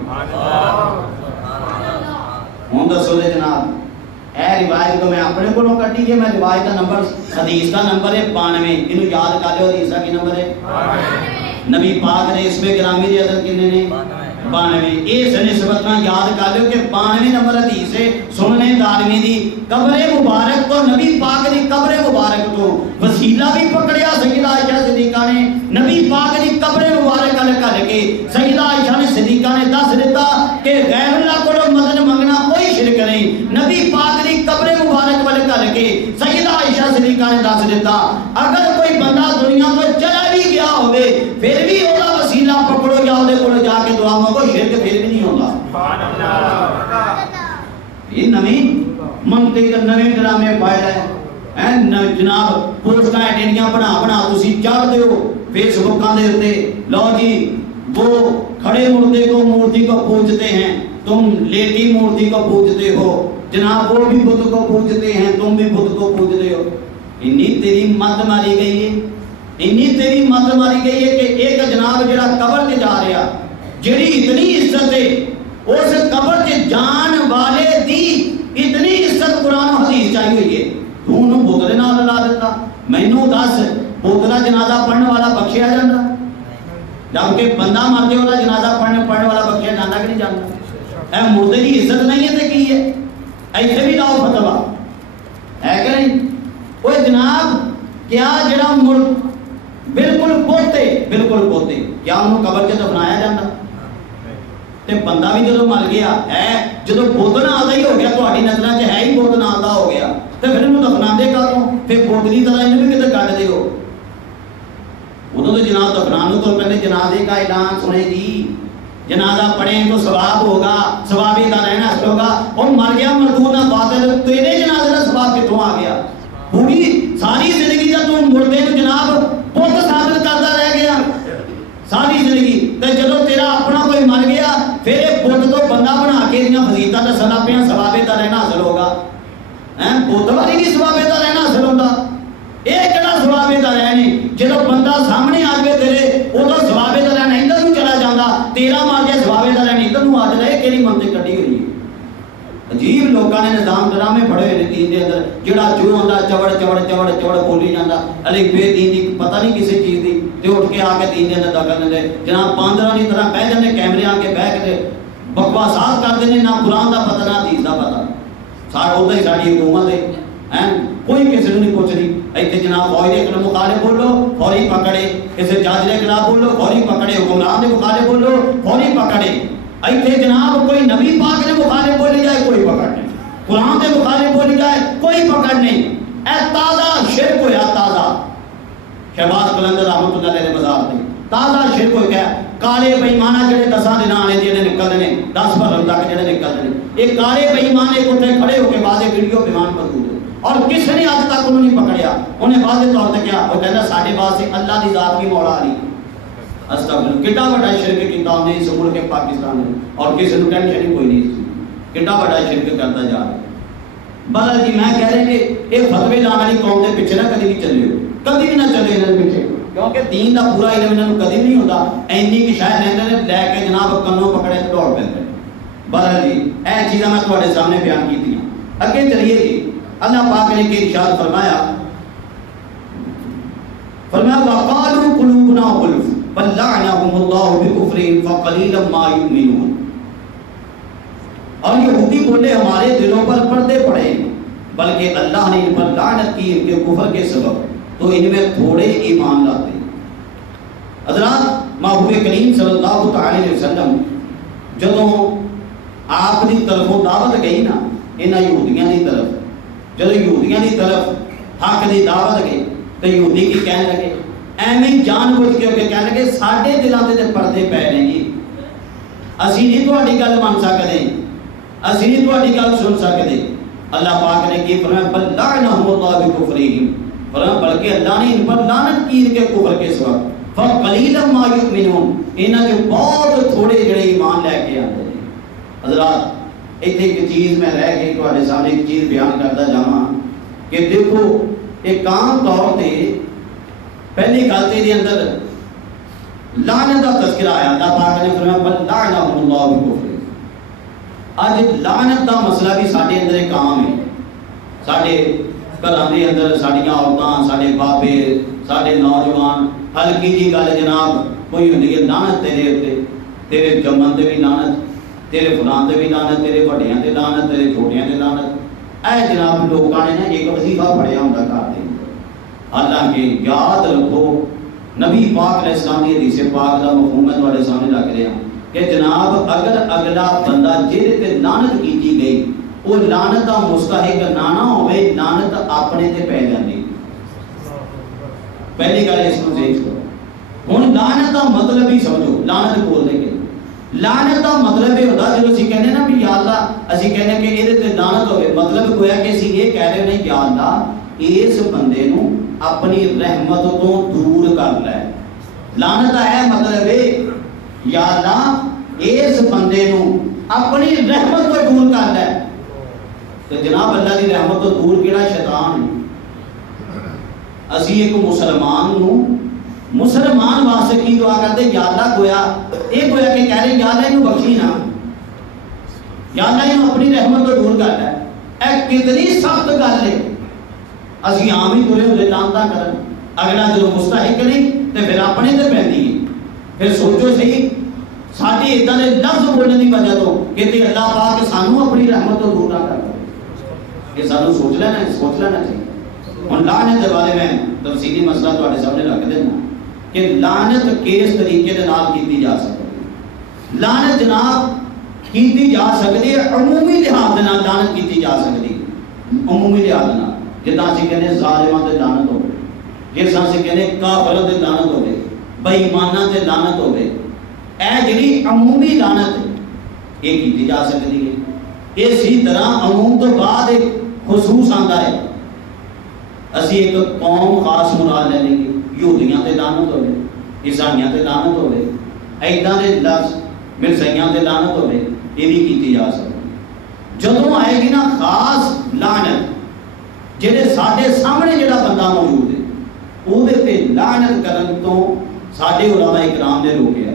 ہن دسو دے جناب اے روایت کو میں اپنے کولوں کٹی کہ میں روایت کا نمبر حدیث کا نمبر ہے 92، اینو یاد کر لو. حدیث کا کی نمبر ہے 92. نبی پاک نے اس میں گرامی دی عدد کتنے نے 92. اس نسبت نہ یاد کر لو کہ 92 نمبر حدیث ہے سنن دارمی دی. قبر مبارک تو نبی پاک دی قبر مبارک تو وسیلہ بھی پکڑیا سیدہ عائشہ صدیقہ نے، نبی پاک دی قبر مبارک کر کے سیدہ عائشہ نے صدیقہ نے دس دیتا کہ غیر اللہ کو مدد منگنا کوئی شرک نہیں. نبی پاک دی قبر مبارک والے کر کے سیدہ عائشہ صدیقہ نے دس دیتا اگر کوئی بندہ دنیا تو چلا بھی گیا ہوئے پھر بھی اولا وسیلہ پکڑو یا اودے کول جا کے دعا مانگو، شرک پھر بھی نہیں ہوگا. سبحان اللہ. یہ نویں منطق نویں ڈرامے پایا ہے جناب. پوسٹاں ایڈیاں بنا تسی چڑھ دیو فیس بکاں دے اوتے، لو جی وہ کھڑے مردے کو مورتی کو پوجتے ہیں، تم لیٹی مورتی کو پوجتے ہو، جناب وہ بھی بت کو پوجتے ہیں، تم بھی بت کو پوجتے ہو. انی تیری مت ماری گئی ہے، اینی تیری مت ماری گئی ہے کہ ایک جناب جڑا قبر تے جا رہا جڑی اتنی عزت ہے اس قبر تے جان والے دی اتنی عزت قرآن و حدیث چاہیے ہوئی ہے تو انہوں بوتلے نال لا دیتا مینوں دس بوتلا جنازہ پڑھنے والا بخشیا جاتا جبکہ بندہ مر گیا والا جنازہ پڑھنے والا بخشیا جاتا کہ نہیں جاتا اے مردے کی عزت نہیں ہے تے کی ہے ایسے بھی لاؤ فتوا ہے کہ نہیں وہ جناب کیا جڑا مرد بالکل پوتے کیا انہوں قبر سے دفنایا جاتا تے بندہ بھی جدو مر گیا ہے جدو بوتنا آدھا ہی ہو گیا تہاڈی نظراں چ ہے ہی بوتنا آدھا ہو گیا تے پھر انہوں دفنا دے کاتوں پھر بوتلی طرح انہوں بھی کدھر کٹ دے ہو ادھر تو جناب دفنانوں تو پہلے جنازے کا اعلان سنے گی جنازہ پڑھیں تو ثواب ہوگا ثوابی کا رہنا ہوگا اور مر گیا مردود نہ باطل تیرے جنازے کا ثواب کتوں آ گیا پوری ساری زندگی کا تو مردے کو جناب بت ثابت کرتا رہ گیا ساری زندگی تے جدو تیرا اپنا کوئی مر گیا پھر بت تو بندہ بنا کے دیا فضیلتاں دسنا پیا ثوابے کا رہنا حاصل ہوگا بت والی بھی ثوابے کا رہنا حاصل ہوگا یہ کہڑا ثوابے کا رہنا جدو بندہ سامنے آ گئے تیرے ادو ثوابے کا رہنا ادھر نو چلا جاتا تیرا مار گیا ثوابے کا رہنا ادھر نو آ جائے کہڑی منطق کٹی ہوئی ہے عجیب لوگوں نے نظام ڈرامے پڑھے ہوئے دین دے اندر جڑا جو آندا چوڑ بولی جاندا علی بے دین دی پتہ نہیں کسی چیز دی تے اٹھ کے آ کے دین دے اندر داخل ہوندے جناب باندراں دی طرح بیٹھ جاندے کیمرے آ کے بیٹھ کے بکواسات کردے نے نہ قرآن دا پتہ نہ حدیث دا پتہ سارا اودا ہی ساڈی حکومت ہے کوئی کسی نہیں پوچھ رہی ایتھے جناب فوج دے خلاف مخالف بولو فوری پکڑے کسی جج دے خلاف بولو فوری پکڑے حکمران دے مخالف بولو فوری پکڑے ایتھے جناب کوئی نبی پاک نے مخالف بولی جائے کوئی پکڑ نہیں قرآن دے مخالف بولی جائے کوئی پکڑ نہیں اے تازہ شرک ہویا تازہ شہباز قلندر رحمۃ اللہ علیہ مزار تے تازہ شرک ہو گیا کالے بے ایمانہ جڑے 10 دن والے جڑے نکلدے نے 10 بھر تک جڑے نکلدے نے یہ کالے بے ایمان ایک اٹھے کھڑے ہو کے واضح ویڈیو بیان موجود ہے اور کس نے آج تک انہوں نہیں پکڑیا انہیں واضح طور تے کیا وہ کہندا ساڈے واسطے اللہ دی ذات کی مولا علی استغفر کتنا بڑا شرک کیتا انہیں اس ملک پاکستان میں اور کسی نے ٹینشن کوئی نہیں کتنا بڑا شرک کرتا جا رہا بہرحال جی میں کہہ رہے کہ یہ فتوی لانے والی قوم کے پیچھے نہ کبھی بھی چلے ہو کبھی بھی نہ چلے انہوں کے پیچھے کیونکہ دین کا پورا علم انہوں کبھی نہیں ہوتا اینی کی شاید لیندے لے کے جناب کنوں پکڑے تو دوڑ پہ بہرحال جی اے چیزیں میں تھوڑے سامنے بیان کی تھی اگے چلیے جی اللہ پاک نے کہ ارشاد فرمایا وقالوا قلوبنا غلف بل لعنهم الله بكفرهم فقليلا ما يؤمنون اور یہودی بولے ہمارے دلوں پر پردے پڑے بلکہ اللہ نے ان پر لعنت کی ان کے کفر کے سبب تو ان میں تھوڑے ایمان لاتے حضرات محبوب کریم صلی اللہ تعالی علیہ وسلم جدوں آپ دی طرفوں دعوت گئی نا انہاں یہودیاں دی طرف جدوں یہودیاں دی طرف حق دی دعوت گئی تو یہودی کی کہنے لگے ایویں جان بوجھ کے کہنے لگے ساڈے دلاں تے پردے پے نے جی اسی نہیں تہاڈی گل من سکدے اسی نہیں تہاڈی گل سن سکدے اللہ پاک نے کی فرمایا بل لعنهم اللہ بکفرہم فرمایا بلکہ اللہ نے ان پر لعنت کی ان کے کفر کے سبب فقلیلا ما یؤمنون انہاں جو بہت تھوڑے جڑے ایمان لے کے آندے ہیں حضرات ایک چیز میں رہ کے تہاڈے سامنے ایک چیز بیان کرتا جاواں کہ دیکھو ایک عام طور تے پہلی غلطی دے اندر لعنت کا تذکرہ آیا اللہ پاک نے فرمایا بل لعنهم اللہ بکفر آج لعنت کا مسئلہ بھی ساڈے اندر ایک عام ہے ساڈے گھراں دے اندر ساڈیاں عورتاں ساڈے بابے ساڈے نوجوان ہلکی جی گل جناب کوئی ہوندی ہے لعنت تیرے تے تیرے جمن تے بھی لعنت تیرے فلاں تے بھی لعنت تیرے بڑیاں تے لعنت تیرے چھوٹیاں تے لعنت اے جناب لوکاں نے نا ایک وظیفہ پڑھیا ہوندا گھر دے حالانکہ یاد رکھو نبی پاک علیہ السلام کی حدیث پاک دا مفہوم میں تواڈے سامنے رکھ رہا ہوں کہ جناب اگر اگلا بندہ جہدے تے لعنت کیتی گئی وہ لعنت دا مستحق نہ ہوئے لعنت اپنے تے پے جاندی پہلی گل اس کو سمجھ لو ہن لعنت دا مطلب ہی سمجھو لعنت بول دے کہ لعنت دا مطلب یہ ہوتا جب اسی کہنے نا بھی یا اللہ اسی کہنے کہ یہ تے لعنت ہوئے مطلب گویا کہ اسی یہ کہہ رہے ہیں یا اللہ اس بندے نو اپنی رحمت تو دور کر لے لعنت ہے مطلب یا اللہ اس بندے نو اپنی رحمت تو دور کر لے تو جناب اللہ دی رحمت تو دور کیڑا شیطان ہے اسی ایک مسلمان نو مسلمان واسطے کی دعا کرتے یا اللہ گویا یہ گویا کہ کہہ رہے یا اللہ انہوں بخشی نہ یا اللہ انہوں اپنی رحمت کو دور کر ہے اے کتنی سخت گل ہے اسی عام ہی ترے ہوئے لانتا کرن اگلا جو مستحق نہیں تو پھر اپنے تے پہنی ہے پھر سوچو صحیح ساڑھے ادھا نے لفظ بولنے دی وجہ تو کہتے اللہ پاک سانو اپنی رحمت کو دور نہ کرتا یہ سانو سوچ لینا چاہیے اور لعنت کے بارے میں تفصیلی مسئلہ تو آنے سامنے رکھ دینا کہ لعنت کس طریقے دے نال کیتی جا سکتی ہے لعنت جناب کیتی جا سکتی ہے عمومی لحاظ دے نال لعنت کیتی جا سکتی ہے عمومی لحاظ دے نال جتنا سی کہنے ظالماں تے لعنت ہوے جیسا سی کہنے کافراں تے لعنت ہوے بے ایماناں تے لعنت ہوے اے جڑی عمومی لعنت ہے یہ کیتی جا سکتی ہے اسی طرح عموم تو بعد ایک خصوص آندا ہے اسی ایک قوم خاص مراد لے لیں گے یہودیاں تے لعنت ہوے عیسائیاں تے لعنت ہوے ایداں دے لفظ مرزائیاں تے لعنت ہوے یہ بھی کیتی جا سکتی جدوں آئے گی نا خاص لعنت جڑے ساڈے سامنے جڑا بندہ موجود ہے او دے تے لعنت کرن تو ساڈے علماء کرام نے روکیا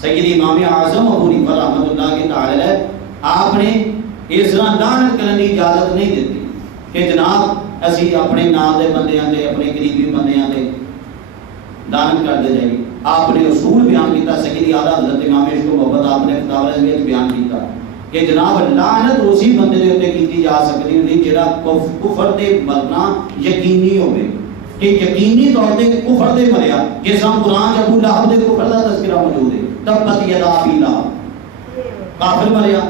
سید امام اعظم ابو حنیفہ رحمۃ اللہ کے تعالی علیہ آپ نے اس طرح لعنت کرنے کی اجازت نہیں دیتی کہ جناب اسی اپنے نام دے بندیاں دے اپنے قریبی بندیاں دے لعنت کر دے جائے آپ نے اصول بیان کیتا سید اعلیٰ حضرت امام عشق و محبت آپ نے فتاوی رضویہ بیان کیتا کہ جناب لعنت اسی بندے دے اوتے کیتی جا سکتی ہے جڑا کفر دے مرنا یقینی ہوے کہ یقینی طور تے کفر دے مریا جس طرح قرآن ابو لہب دے کفر دا تذکرہ موجود ہے تبت یدا ابی لہب کافر مریا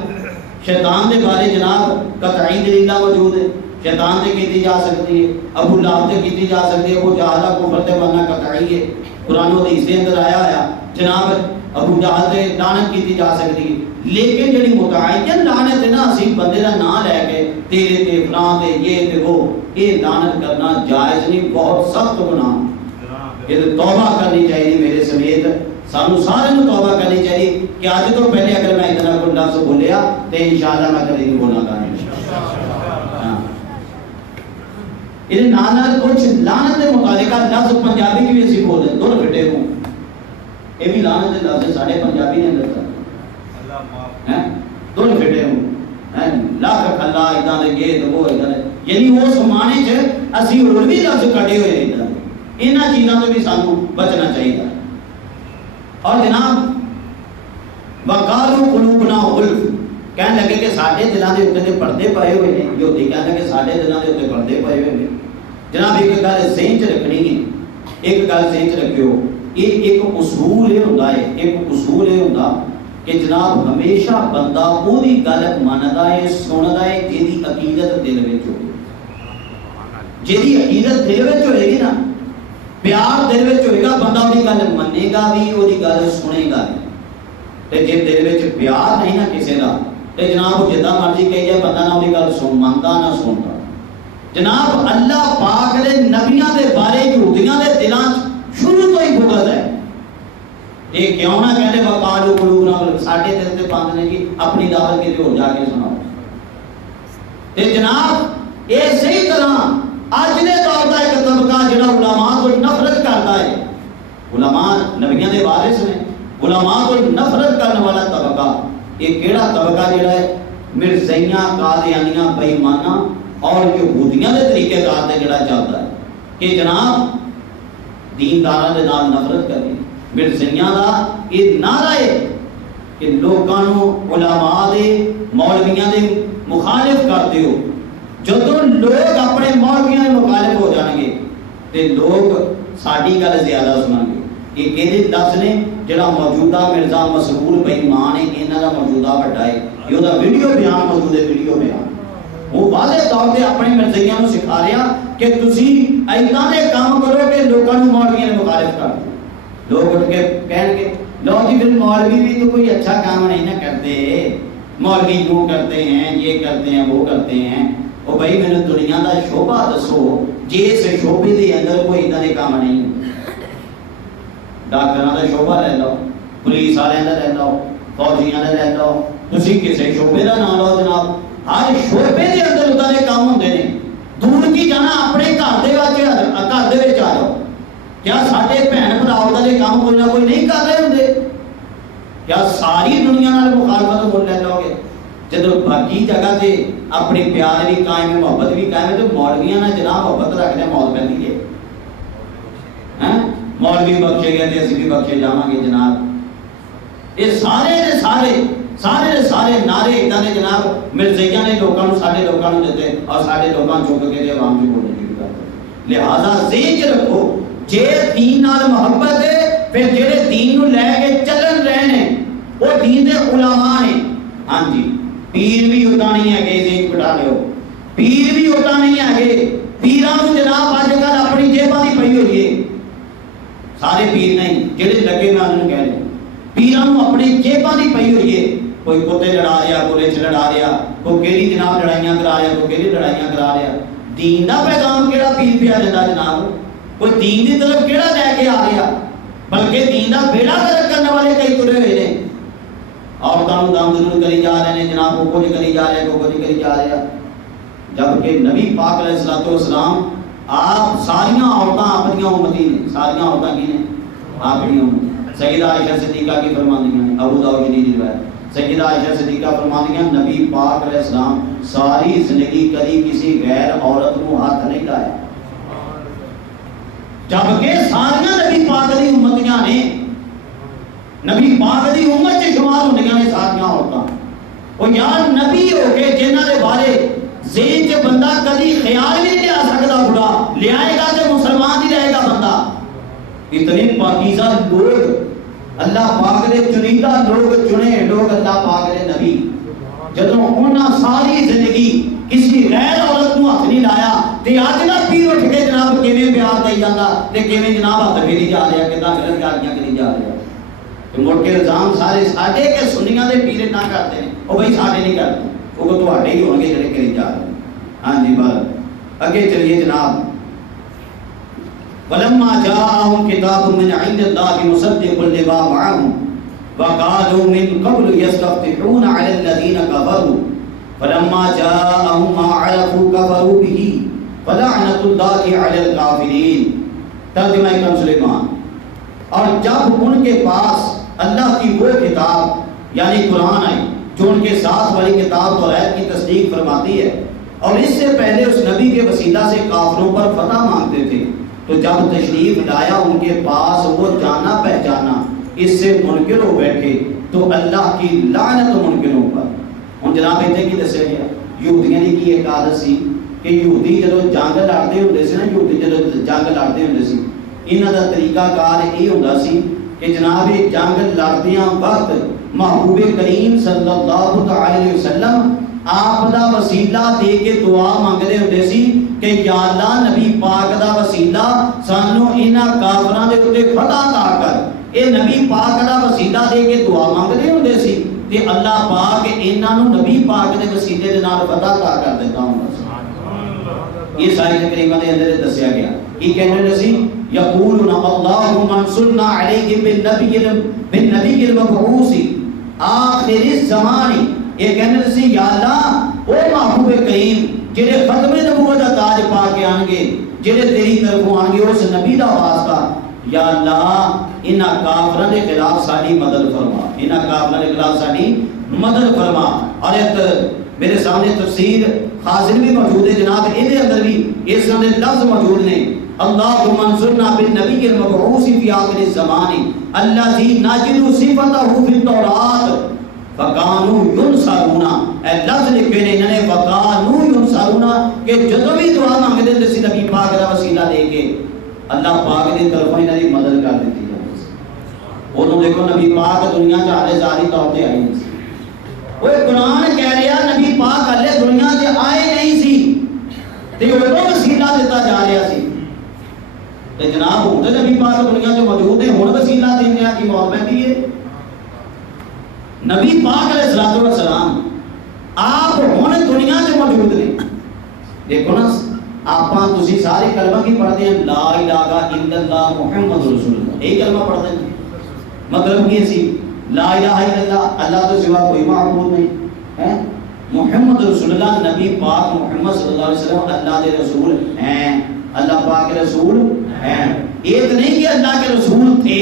شیطان دے بارے جناب قطعی دلیل موجود ہے شیطان تے کیتی جا سکتی ہے ابو لہب تے کیتی جا سکتی ہے ابو جہل کفر تے مرنا قطعی ہے قرآن و حدیث دے اندر آیا ہے جناب ابو جہل تے لعنت کیتی جا سکتی ہے لیکن جڑی متعین لعنت ہے نا اسی بندے دا نام لے کے تیرے تے فلاں تے یہ تے وہ یہ لعنت کرنا جائز نہیں بہت سخت گناہ یہ توبہ کرنی چاہیے میرے سمیت سانو سارے توبہ کرنی چاہیے کہ آج تو پہلے اگر میں اتنا کوئی لفظ بولیا تو انشاءاللہ میں کبھی نہیں بولنا گا یہ نانا کچھ لعنت کے متعلقہ لفظ پنجابی کی بھی اسی بول دیں دونوں بیٹے ہوں یہ بھی لعنت کے لفظ سارے پنجابی نے اندر دونوں بیٹے ہوں لاکھ کھلا ادھا دے گے تو وہ ادھا دے یعنی وہ سمانے چھ اسی اور بھی لفظ کٹے ہوئے ادھا دے انہاں چیزاں تو بھی سانو بچنا چاہیے اور جناب وقالو قلوبنا غلف کہنے لگے کہ ساڑھے دلان دے اتنے پردے پائے ہوئے ہیں یہودی کہنے لگے ساڑھے دلان دے اتنے پردے پائے ہوئے ہیں جناب ایک گل ذہن چ رکھنی ہے ایک گل ذہن چ رکھیو یہ ایک اصول یہ ہوندا ہے ایک اصول یہ ہوندا کہ جناب ہمیشہ بندہ وہی گل مندا ہے سندا ہے جہدی عقیدت دل وچ ہوے جہدی عقیدت دل وچ ہوے گی نا پیار دل وچ ہوے گا بندہ وہی گل منے گا بھی وہی گل سنے گا تے جے دل وچ پیار نہیں نا کسی دا تے جناب جدا مرضی کہی جائے بندہ نہ وہی گل مندا نہ سندا جناب اللہ پاک دے نبیاں دے بارے یہودیاں دے دلاں شروع تو ہی بغض ہے یہ کیوں نہ کہنے وقالو قلوبنا ساڈے دل تے بند نے جی اپنی دعوت کسی ہور جا کے سناؤ تے جناب یہ صحیح طرح اج دے دور دا ایک طبقہ جڑا علماء کو نفرت کرتا ہے علماء نبیاں دے وارث نے علماء کو نفرت کرنے والا طبقہ یہ کیڑا طبقہ جڑا ہے مرزائیاں قادیانیاں بے ایماناں اور یہودیاں دے طریقے کار تے جڑا چلتا ہے کہ جناب دینداراں دے نال نفرت کرنی مرزائیاں دا یہ نعرہ ہے کہ لوکاں نو علماء دے مولویاں دے مخالف کرتے ہو جدوں لوگ اپنے مولویاں دے مخالف ہو جان گے تے لوگ ساڈی گل زیادہ سنن گے یہ کہندے لفظ نے جڑا موجودہ مرزا مسرور بے ایمان ہے انہاں دا موجودہ بڑا ہے یہ دا ویڈیو بیان موجود ہے ویڈیو بیان وہ واضح طور پہ اپنے مرزائیاں نو سکھا رہا کہ تسی ایداں دے کام کرو کہ لوکاں نو مولویاں دے مخالف کر دو لوگ اٹھ کے کہن گے لو جی پھر مولوی بھی تو کوئی اچھا کام نہیں نہ کرتے مولوی یوں کرتے ہیں یہ کرتے ہیں وہ کرتے ہیں او بھائی میں نے دنیا دا شعبہ دسو جس شعبے دے اندر کوئی ادھا دے کام نہیں ڈاکٹراں دا شعبہ لے لو پولیس والیاں دا لے لو فوجیاں دا لے لو تسی کسے شعبے دا نام لو جناب ہر شعبے دے اندر ادھا دے کام ہوندے نے دور کی جانا اپنے گھر دے وچ آ جاؤ کیا ساڈے بھن بھراواں دے کام کوئی نہ کوئی نہیں کر رہے ہوندے؟ کیا ساری دنیا نال مخالفت بول لے لو گے؟ جدو باقی جگہ تے اپنی پیار بھی قائم ہے، محبت بھی قائم ہے، تو مولویاں نال جناب محبت رکھنے موت پیندی ہے۔ مولوی بخشے گئے تے اسی بھی بخشے جاواں گے جناب۔ یہ سارے دے سارے نعرے ادھا نے جناب مرزائیاں نے لوگوں کو سارے لوگوں کو دیتے اور سارے لوگوں چک کے عوام سے بولنے شروع کرتے۔ لہذا ذہن چ رکھو جے دین نال محبت ہے پھر جڑے دین نو لے کے چلن رہے ہیں وہ دین دے علماء ہیں۔ ہاں جی پیر بھی ادا نہیں ہے کہ ذہن بٹھا لیو، پیر بھی ادا نہیں ہے کہ پیراں نو جناب اج کل اپنی جیباں دی پئی ہوئی ہے۔ سارے پیر نہیں جڑے لگے میں انہوں کہہ رہے پیراں نو اپنی جیباں دی پئی ہوئی ہے، کوئی کتے لڑا رہا، کوئی رچ لڑا رہا، کوئی کیڑی جناب لڑائیاں کرا رہا، کوئی کیڑی لڑائیاں کرا رہا۔ دین دا پیغام کیڑا پیر پیا دیتا جناب؟ کوئی دین دی طرف کیڑا لے کے آ رہا؟ بلکہ دین دا بیڑا گرک کرنے والے کئی ترے ہوئے نے۔ عورتوں کو دم ضرور کری جا رہے ہیں جناب، کو کچھ کری جا رہے ہیں، کو کچھ کری جا رہے ہیں، جبکہ نبی پاک علیہ الصلوۃ والسلام آپ ساریاں عورتاں اپنی امتی نے، ساریاں عورتاں کی نے اپنی امتی۔ سیدہ عائشہ صدیقہ کی فرماندیاں ہیں، ابو داؤد کی روایت، سیدہ عائشہ صدیقہ فرماندیاں نبی پاک علیہ السلام ساری زندگی کبھی کسی غیر عورت کو ہاتھ نہیں لایا، جبکہ ساریاں نبی پاک دی امتیاں نے، نبی پاک دی امت سے شمار ہوندیاں نے ساریاں عورتاں۔ وہ یار نبی ہو کے جنہاں دے بارے ذہن چ بندہ کبھی خیال بھی نہیں لیا سکتا، برا لے آئے گا تو مسلمان ہی رہے گا بندہ۔ اتنے پاکیزہ لوگ اللہ پاک نے چنیدہ لوگ چنے لوگ اللہ پاک نے نبی، جدوں انہاں ساری زندگی کسی غیر عورت کو ہاتھ نہیں لایا تے اج دا پیر اٹھ کے جناب کیویں بیان دے جاندا تے کیویں جناب ہاتھ پھیری جا رہا کدا غلط گالیاں کری جا رہا تے مڑ کے الزام سارے ساڈے کے سنیاں دے پیر نہ کرتے ہیں، او بھائی ساڈے نہیں کرتے، وہ تواڈے ہی ہون گے جڑے کری جا رہے ہیں۔ ہاں جی بات اگے چلیے جناب۔ ولما جاءهم كتاب من عند الله مصدق لما معهم وقالوا من قبل يستفتحون على الذين كفروا فلما جاءهم ما عرفوا كفروا به فلعنة الله على الكافرين۔ ترجمہ کنز سلیمان۔ اور جب ان کے پاس اللہ کی وہ کتاب یعنی قرآن آئی جو ان کے ساتھ والی کتاب توریت کی تصدیق فرماتی ہے، اور اس سے پہلے اس نبی کے وسیلہ سے کافروں پر فتح مانگتے تھے، تو جب تشریف لایا ان کے پاس وہ جانا پہچانا اس سے منکر ہو بیٹھے تو اللہ کی لعنت منکروں پر۔ ہن جناب اتنے کی دسیا گیا یہودیاں کی ایک عادت سی کہ یہودی جدو جنگ لڑتے ہوندے سی نا، یہودی جدو جنگ لڑتے ہوندے سی، انہاں دا طریقہ کار یہ ہوندا سی کہ جناب جنگ لڑدیاں وقت محبوب کریم صلی اللہ علیہ وسلم آپ دا وسیلہ دے کے دعا مانگدے ہوندے سی کہ یا اللہ نبی پاک دا وسیلہ سانو انہاں کافراں دے اوتے فتح عطا کر۔ اے نبی پاک دا وسیلہ دے کے دعا مانگدے ہوندے سی تے اللہ پاک انہاں نو نبی پاک دے وسیلے دے نال فتح عطا کر دیتا ہوندا سی۔ یہ ساری کریمہ دے اندر دسیا گیا کی کہندے سی یقولون اللهم انصرنا علیہم بالنبی المبعوث آخر الزمان۔ یہ کہنے سے یا اللہ او محبوب کریم جڑے ختم نبوت دا تاج پا کے آن گے، جڑے تیری طرفوں آن گے، اس نبی دا واسطہ یا اللہ انہاں کافراں دے خلاف ساری مدد فرما، انہاں کافراں دے خلاف ساری مدد فرما۔ اور ایک میرے سامنے تفسیر خازن بھی موجود ہے جناب، اندر اندر بھی اس طرح دے لفظ موجود نے، اللہم انصرنا بالنبی المبعوث فی آخر الزمان الذی نجد صفتہ فی التوراۃ فَقَانُوا يُنْصَرُونَ۔ اے لفظ لکھے نے انہوں نے فَقَانُوا يُنْصَرُونَ کہ جدو بھی دعا مانگے دے سی نبی پاک دا وسیلہ دے کے اللہ پاک دی طرفوں انہوں نے مدد کر دیتی ہے۔ انہوں دیکھو نبی پاک دنیا چاہے ظاہری طور پہ آئی نہیں سی، وہ قرآن کہہ رہا نبی پاک اللہ دنیا سے آئے نہیں سی تے وہ وسیلہ دیتا جا رہا سی تے جناب ہوتے نبی پاک دنیا سے موجود ہیں، ہن وسیلہ دینے کی موت میں بھی ہے۔ نبی پاک علیہ الصلوۃ والسلام آپ ہن دنیا سے موجود نے۔ دیکھو نا آپاں تسی سارے کلمہ کی پڑھتے ہیں لا الہ الا اللہ محمد رسول اللہ، یہی کلمہ پڑھتے ہیں، مطلب یہ سی لا الہ الا اللہ، اللہ تو سوا کوئی معبود نہیں ہے، محمد رسول اللہ نبی پاک محمد صلی اللہ علیہ وسلم اللہ کے رسول ہیں، اللہ پاک کے رسول ہیں۔ ایک نہیں کہ اللہ کے رسول تھے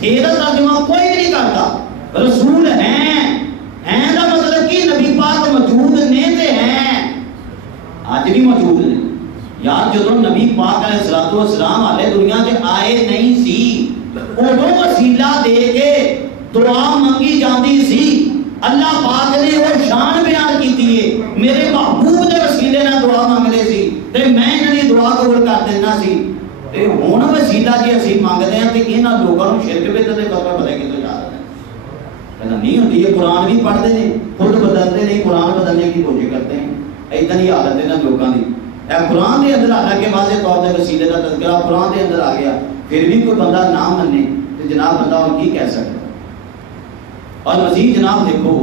کا ترجمہ کوئی بھی نہیں کرتا، رسول ہیں کا مطلب کہ نبی پاک موجود نے تے ہیں، آج بھی موجود نے یار۔ جدوں نبی پاک علیہ الصلوۃ والسلام والے دنیا چ آئے نہیں سی، ادوں وسیلہ دے کے دعا منگی جاتی سی۔ اللہ پاک نے وہ شان بیان کیتی ہے، میرے محبوب دے وسیلے نال دعا منگدے سی تے میں انہاں دی دعا قبول کر دینا سی۔ تے ہن وسیلہ جی اسی منگدے ہیں تے انہاں لوکاں نوں شرک بدعت دے پتہ پتہ کتوں جا رہا ہے، کہنا نہیں ہوندی۔ یہ قرآن بھی پڑھتے ہیں، خود بدلتے نہیں، قرآن بدلنے کی کوشش کرتے ہیں۔ ایداں دی حالت ہے نا لوکاں دی۔ اے قرآن دے اندر حالانکہ واضح طور تے وسیلے دا تذکرہ قرآن دے اندر آ گیا، پھر بھی کوئی بندہ نہ منے تے جناب بندہ اور کی کہہ سکتا۔ اور مزید جناب دیکھو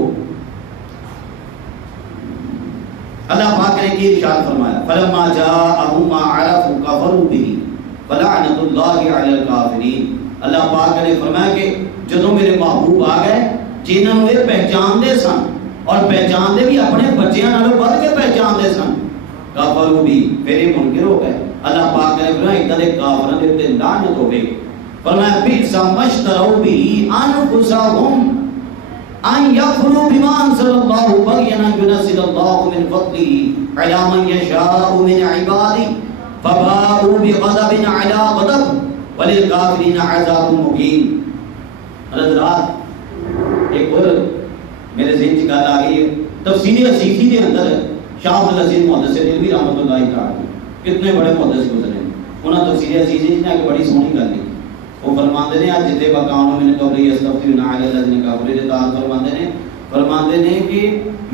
اللہ پاک نے کی ارشاد فرمایا فلما جاءهم ما عرفوا كفروا به فلعنت اللہ علی الکافرین۔ اللہ پاک نے فرمایا کہ جدوں میرے محبوب آ گئے جنہاں نوں یہ پہچان دے سن اور پہچان دے بھی اپنے بچیاں نالوں بڑھ کے پہچان دے سن، کفروا بھی پھر یہ منکر ہو گئے۔ اللہ پاک نے فرمایا ادھر دے کافراں دے تے لعنت ہوے۔ فرمایا بئس ما اشتروا به انفسهم ان یکفروا بما انزل اللہ بغیا ان ينزل اللہ من فضله علی من یشاء من عباده فباءوا بغضب علی غضب وللکافرین عذاب مقیم۔ حضرات ایک اور میرے ذہن سے گل آ گئی ہے، تفسیر حسیفی کے اندر شاہ عبد العزیز محدث دہلوی رحمۃ اللہ تعالی کتنے بڑے محدث گزرے، انہوں نے تفسیر حسیفی نے ایک بڑی سونی گل لکھی۔ وہ فرماندے نے اج جتے بکانوں میں قبر یستغفرون علی الذین کفروا دے تال فرماندے نے کہ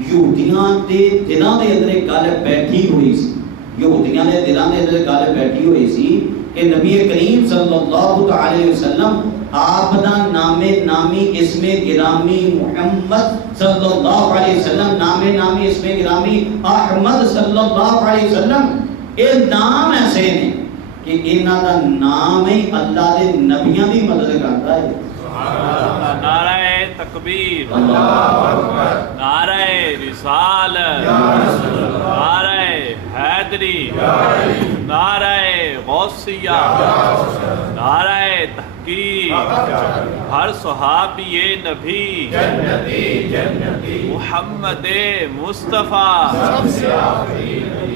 یہودیاں دے دلاں دے اندر ایک گل بیٹھی ہوئی سی، یہودیاں دے دلاں دے اندر گل بیٹھی ہوئی سی کہ نبی کریم صلی اللہ علیہ وسلم آپ دا نام نامی اسم گرامی محمد صلی اللہ علیہ وسلم، نام نامی اسم گرامی احمد صلی اللہ علیہ وسلم، اے نام ایسے نے کہ انہاں دا نام ہی اللہ دے نبیاں دی مدد کرتا ہے۔ نعرہ تکبیر، اللہ اکبر، نعرہ رسالت، نعرہ حیدری، نعرہ غوثیہ، نعرہ تحقیق، ہر صحابی نبی محمد مصطفیٰ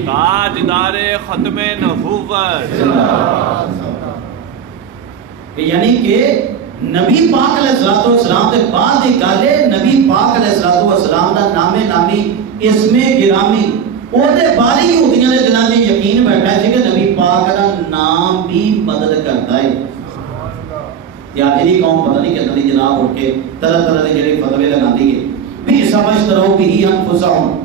تاجدار ختم نبوت۔ یعنی کہ نبی پاک علیہ الصلوۃ والسلام دے بعد دی گل ہے، نبی پاک علیہ الصلوۃ والسلام دا نام نامی اسم گرامی او دے بارے یہودیاں دے دلاں وچ یقین بیٹھا ہے کہ نبی پاک دا نام بھی مدد کرتا ہے۔ یا جی قوم پتہ نہیں کتنی جناب اٹھ کے طرح طرح دے جڑے فتوی لگاندی ہے بھی سمجھترو بھی انفسهم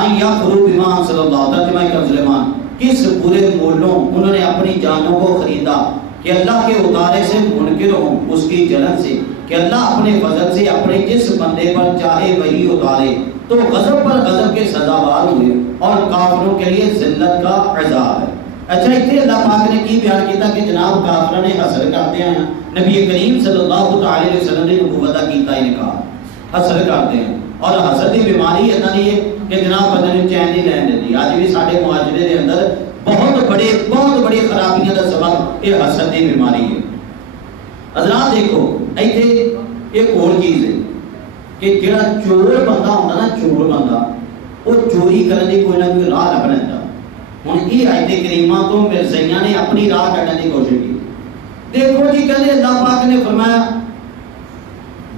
ان یکفروا بما انزل اللہ، ترجمہ سلیمان، کس برے مولوں انہوں نے اپنی جانوں کو خریدا کہ اللہ کے اتارے سے منکر ہوں، اس کی جلن سے کہ اللہ اپنے فضل سے اپنے جس بندے پر چاہے وہی اتارے تو غضب پر غضب کے سزاوار ہوئے اور کافروں کے لیے ذلت کا عذاب ہے۔ اچھا اتنے اللہ پاک نے کی بیان کیتا کہ جناب کافروں نے حسد کرتے ہیں نبی کریم صلی اللہ علیہ وسلم نے نبوت کیتا انکار، حسد کرتے ہیں، اور حسد کی بیماری اتنا نہیں ہے کہ جناب بندے نے چین نہیں رہن دیتی۔ آج بھی سارے معاشرے کے اندر بہت بڑی خرابیاں کا سبب یہ حسد کی بیماری ہے۔ حضرات دیکھو ایتھے ایک اور چیز ہے کہ جڑا چور بندہ ہوتا نا، چور بندہ وہ چوری کرنے کی کوئی نہ کوئی راہ لب لینا۔ ہوں یہ آیت کریمہ تو مرزائیاں نے اپنی راہ کٹنے کی کوشش کی۔ دیکھو جی کہتے اللہ پاک نے فرمایا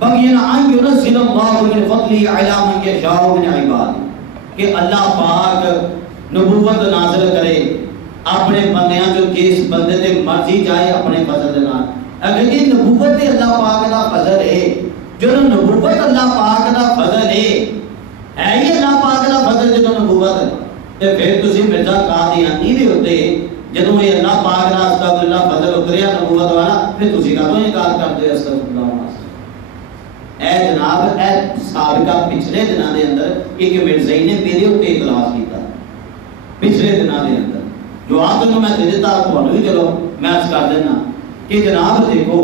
بغینا ان ينزل اللہ من فضلہ علی من یشاء من عبادہ، کہ اللہ پاک نبوت نازل کرے اپنے بندیاں جو جس بندے تے مرضی جائے اپنے فضل دے نال۔ اگر یہ نبوت اللہ پاک دا فضل ہے، جو نبوت اللہ پاک دا فضل ہے ہی اللہ پاک دا فضل جو نبوت ہے، تے پھر تسی مرزا قادیانی دے ہوتے جدوں یہ اللہ پاک دا استغفر اللہ فضل اتریا نبوت والا، پھر تسی کہاں انکار کرتے استغفر اللہ۔ اے جناب اے سابقہ پچھلے دنوں دے اندر ایک مرزائی نے میرے اوپر اعتراض کیتا پچھلے دنوں دے اندر، جو آپ کو میں دے دیتا تھانوں بھی چلو میں عرض کر دینا کہ جناب دیکھو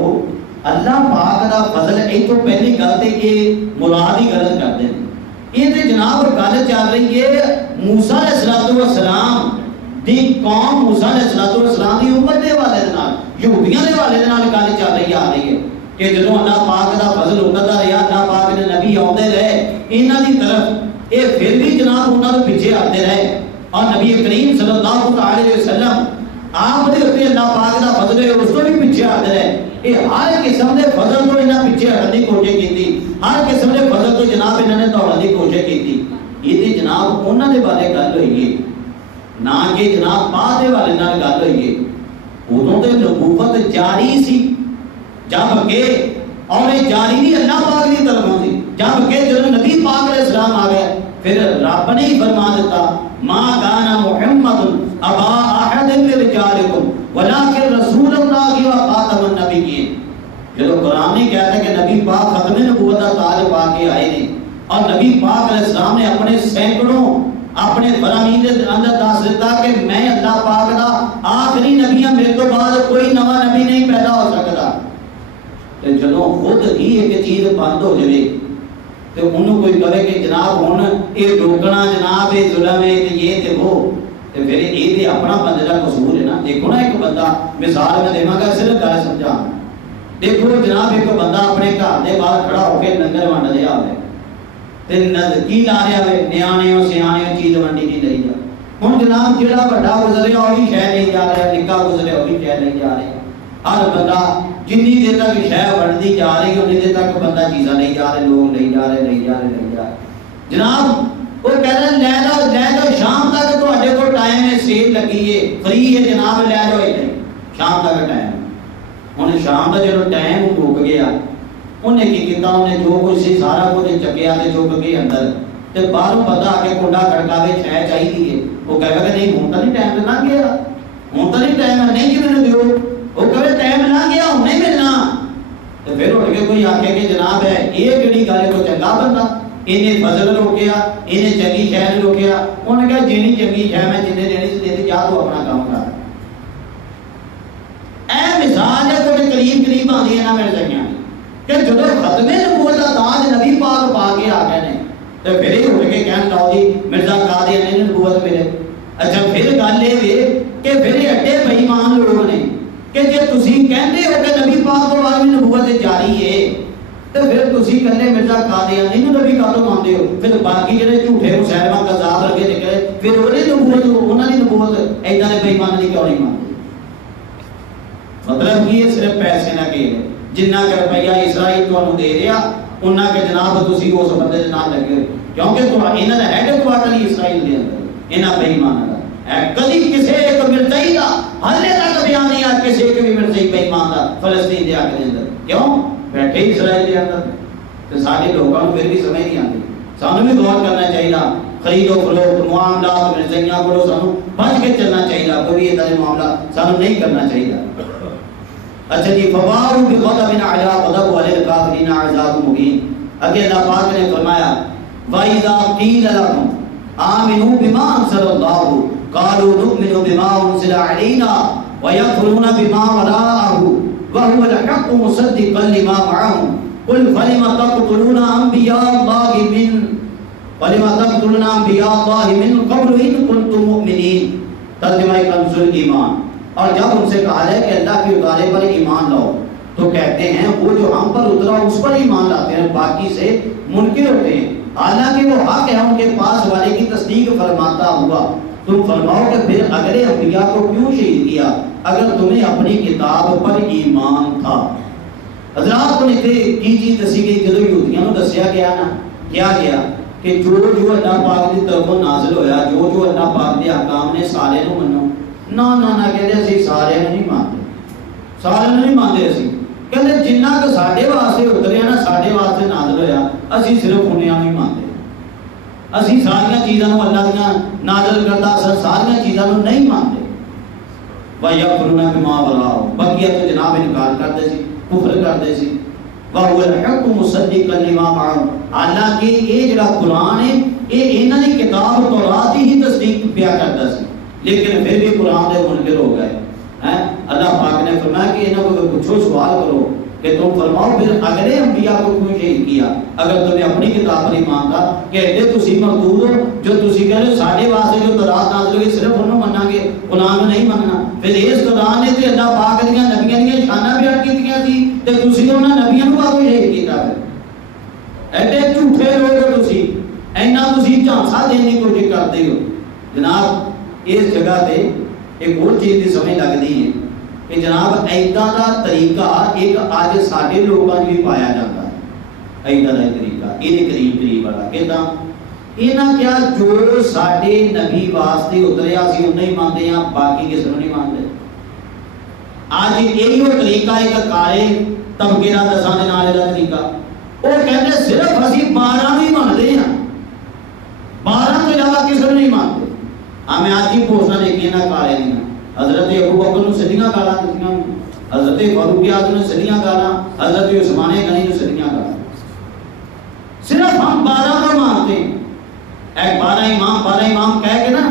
اللہ پاک دا فضل ایک تو پہلی گل تے کہ مراد ہی غلط کرتے ہیں۔ یہ تے جناب گل چل رہی ہے موسیٰ علیہ السلام دی قوم، موسیٰ علیہ السلام دی امت دے والے نال، یہودیاں کہ جدوں اللہ پاک دا فضل ہوتا رہا، اللہ پاک نے نبی آتے رہے انہاں دی طرف، یہ پھر بھی جناب انہاں دے پیچھے آتے رہے، اور نبی کریم صلی اللہ علیہ وسلم آپ دے اوپر اللہ پاک دا فضل ہے اس کو بھی پیچھے آتے رہے۔ یہ ہر قسم دے فضل تو انہاں پیچھے ہٹنے کی کوشش کی، ہر قسم دے فضل تو جناب انہاں نے دوڑنے کی کوشش کی۔ یہ جناب انہاں دے بارے گل ہوئی ہے، نہ کہ جناب بعد والے نال گل ہوئی ہے۔ ادوں تے نبوت جاری سی جب کہ، اور یہ جاری نہیں اللہ پاک کی طرفوں سی، جب کہ جب نبی پاک علیہ السلام آ گئے پھر رب نے فرما دیتا ما کان محمد ابا احد من رجالکم ولکن رسول اللہ و خاتم النبیین۔ جب قرآن نے کہتا ہے کہ نبی پاک ختم نبوت کا تاج پا کے آئے نے، اور نبی پاک علیہ السلام نے اپنے سینکڑوں اپنے فرامین کے اندر دس دیتا کہ میں اللہ پاک دا آخری نبی ہوں، میرے تو بعد کوئی نواں نبی نہیں پیدا ہو سکتا۔ تو جدوں خود ہی ایک چیز بند ہو جائے تو انہوں کوئی کہے کہ جناب ہن یہ روکنا جناب یہ ظلم ہے تے یہ تے وہ، تو پھر یہ تے اپنا بندے کا قصور ہے نا۔ دیکھو نا ایک بندہ، مثال میں دیواں گا صرف گل سمجھا، دیکھو جناب ایک بندہ اپنے گھر دے باہر کھڑا ہو کے لنگر ونڈ دیا ہوئے تے کی لا رہا ہے، نیانے سیانے چیز ونڈی نہیں لئی جا، ہن جناب جہاں بڑا گزرے وہ بھی شہ نہیں جا رہا، نکا گزرے وہ بھی شہ نہیں جا رہا۔ ہر بندہ جنی دیر تک شہ بنتی جا رہی ہے انہی دیر تک بندہ چیزاں نہیں جا رہے، لوگ نہیں جا رہے، نہیں جا رہے، نہیں جا رہے۔ جناب وہ کہہ رہے لے جاؤ شام تک تہاڈے کول ٹائم ہے، سیل لگی ہے، فری ہے جناب، لے جاؤ شام تک ٹائم۔ ہن شام کا جب ٹائم مک گیا انہیں کی کیتا، انہیں جو کچھ سی سارا کچھ چکیا تے چک کے اندر تے باہروں بندہ آ کے کنڈا کھڑکاوے شے چاہیے، وہ کہے گا کہ نہیں ہن تو نہیں ٹائم تے لنگ گیا، ہن تو نہیں ٹائم ہے، نہیں جی مینوں دیو، وہ کہے ٹائم لنگ گیا ہن نہیں ملنا۔ تو پھر اٹھ کے کوئی آکھے کہ جناب ہے یہ کہڑی گل ہے، کوئی چنگا بندہ انہیں فضل روکیا، انہیں چنگی شے نہیں روکیا، انہیں کہا جینی چنگی شے میں جنہیں دینی سی دے جا تو اپنا کام کر۔ اے مثال ہے کوئی قریب آندی ہے نا میرے سنگیاں کہ جدو ختم نبوت کا تاج نبی پاک پا کے آ گئے نے تو پھر ہی اٹھ کے کہن لاؤ جی مرزا قادیانی نے نبوت ملے۔ اچھا پھر گل یہ کہ پھر ایڈے بے ایمان لوگ نے کہ جے تسی کہندے ہو کہ نبی پاک تو بعد میں نبوت جاری ہے تو پھر تسی کہندے مرزا قادیانی نے نبی کاتوں مانتے ہو، پھر باقی جڑے جھوٹے مسلمان کذاب لگے نکلے پھر انہیں نبوت انہاں دی نبوت ایداں دے بے ایمان دی کیوں نہیں مانتے؟ مطلب یہ صرف پیسے نہ کہ جنہ کا روپیہ اسرائیل تمہیں دے رہا انہاں کے جناب تسی اس بندے دے نال لگے، کیونکہ تو انہاں دا ہیڈ کوارٹر ہی اسرائیل دے اندر، انہاں بے ایمان دا ہے کبھی کسی ایک مرزائی دا حلے تک بیان نہیں آ کسی ایک بھی مرزائی بے ایمان دا فلسطین دے آگے اندر، کیوں بیٹھے اسرائیل دے اندر تو سارے لوگوں کو پھر بھی سمجھ نہیں آتی۔ سانوں بھی غور کرنا چاہیے، خرید و فروخت معاملات مرزائیاں کو سانوں بچ کے چلنا چاہیے، کوئی یہ طرح معاملہ سانوں نہیں کرنا چاہیے۔ اچھا جی فبارو بغضب علی غضب وللکافرین عذاب مہین۔ اگے اللہ پاک نے فرمایا وَإِذَا قِيلَ لَهُمْ آمِنُوا بِمَا أَنزَلَ اللَّهُ قَالُوا نُؤْمِنُ بِمَا أُنزِلَ عَلَيْنَا وَيَكْفُرُونَ بِمَا وَرَاءَهُ وَهُوَ الْحَقُّ مُصَدِّقًا لِمَا مَعَهُمْ قُلْ فَلِمَ تَقْتُلُونَ أَنبِيَاءَ اللَّهِ مِن قَبْلُ إِن كُنتُم مُؤْمِنِينَ۔ ترجمہ کنز الایمان۔ اور جب ان سے کہا جائے کہ اللہ کے اتارے پر ایمان لاؤ تو کہتے ہیں وہ جو ہم پر اترا اس پر ایمان لاتے ہیں، باقی سے منکر ہوتے ہیں، حالانکہ وہ حق ہے ان کے پاس والے کی تصدیق فرماتا ہوا۔ تم فرماؤ کہ پھر اگلے انبیاء کو کیوں شہید کیا اگر تمہیں اپنی کتاب پر ایمان تھا؟ حضرات کو نیتے کی چیز دسی گئی، جدو یہودیاں کو دسیا گیا نا کیا گیا کہ جو اللہ پاک کی طرفوں نازل ہویا، جو اللہ پاک کے احکام نے سارے نو منو، نہ کہتے اسی سارے نہیں مانتے، سارے نہیں مانتے، اسی کہتے جنہ کہ ساڈے واسطے اترے نا ساڈے واسطے نازل ہویا اسی صرف انہاں نہیں مانتے، اسی ساری چیزاں اللہ دیاں نازل کرتا ساری چیزاں نہیں مانتے۔ وَيَكْفُرُونَ بِمَا وَرَاءَهُ بقیہ تو جناب انکار کرتے سی، کفر کرتے سی۔ وَهُوَ الْحَقُّ مُصَدِّقًا لِمَا مَعَهُمْ، حالانکہ یہ جڑا قرآن ہے یہ انہاں دی کتاب تورات ہی تصدیق پیا کرتا سی، لیکن پھر بھی قرآن دے منکر ہو گئے ہیں۔ اللہ پاک نے فرمایا کہ انہوں کو پوچھو سوال کرو کہ تم فرماؤ پھر اگلے انبیاء کو کیوں شہید کیا اگر تمہیں اپنی کتاب پر ایمان تھا کہ ایڈے تسی مردود ہو جو تسی کہہ رہے ساڈے واسطے جو تورات نازل ہوئی صرف انہوں مننا گے قرآن نہیں مننا۔ پھر اس قرآن نے تے اللہ پاک دیاں نبیاں دیاں شاناں بیان کیتیاں سی تے تسی انہاں نبیاں تسی جھانسا دینے کی کوشش کرتے ہو. جناب اس جگہ تے ایک اور چیز کی سمجھ لگتی ہے کہ جناب ایدا دا طریقہ ایک اج ساڈے لوگاں بھی پایا جاتا ہے. ایدا دا طریقہ یہ قریب والا کہتا انہاں کیا جو ساڈے نبی واسطے اتریا سی انہیں ہی مانتے ہیں, باقی کس نوں نہیں مانتے. اج یہی وہ طریقہ ایک کالے طبقے دا دساں دے نال دا طریقہ وہ کہتے صرف اسی 12 بھی مانتے ہیں, 12 تو علاوہ کس نوں نہیں مانتے. میں آج کی پوچھنا دیکھیے نا کالے نہیں. حضرت ابو بکر نو سدیاں گالاں دتیاں, حضرت فاروق اعظم نے سدیاں گالاں, حضرت عثمان غنی نے سدیاں گالاں. صرف ہم 12 کو مانتے ہیں. ایک 12 امام کہہ کے نا